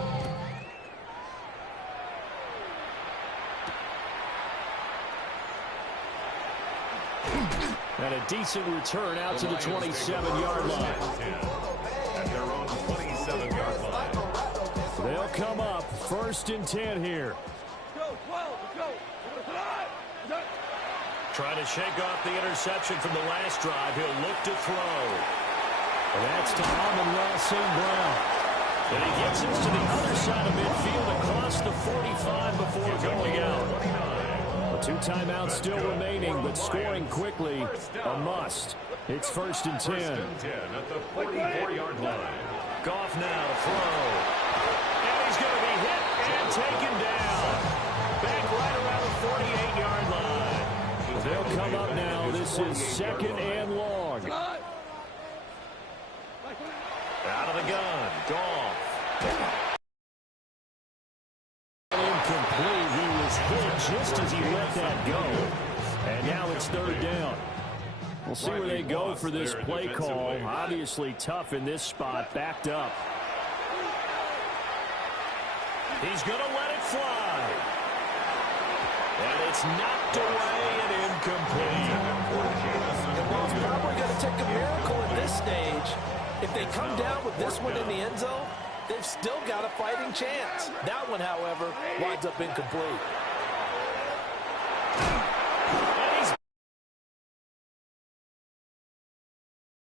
And a decent return out to the 27-yard line. At their own 27-yard line. They'll come up 1st and 10 here. Trying to shake off the interception from the last drive. He'll look to throw. And that's to Amon-Ra St. Brown. And he gets us to the other side of midfield across the 45 before going out. 2 timeouts still remaining, but scoring quickly, a must. It's 1st and 10. At the 44-yard line. Goff now to throw. And he's going to be hit and taken down. Back right around the 48-yard line. They'll come up now. This is 2nd and long. Out of the gun. Goff. Incomplete. He was hit just as he let that go. And now it's 3rd down. We'll see where they go for this play call. Obviously tough in this spot. Backed up. He's going to let it fly. And it's knocked away and incomplete. And while it's probably going to take a miracle at this stage, if they come down with this one in the end zone, they've still got a fighting chance. That one, however, winds up incomplete.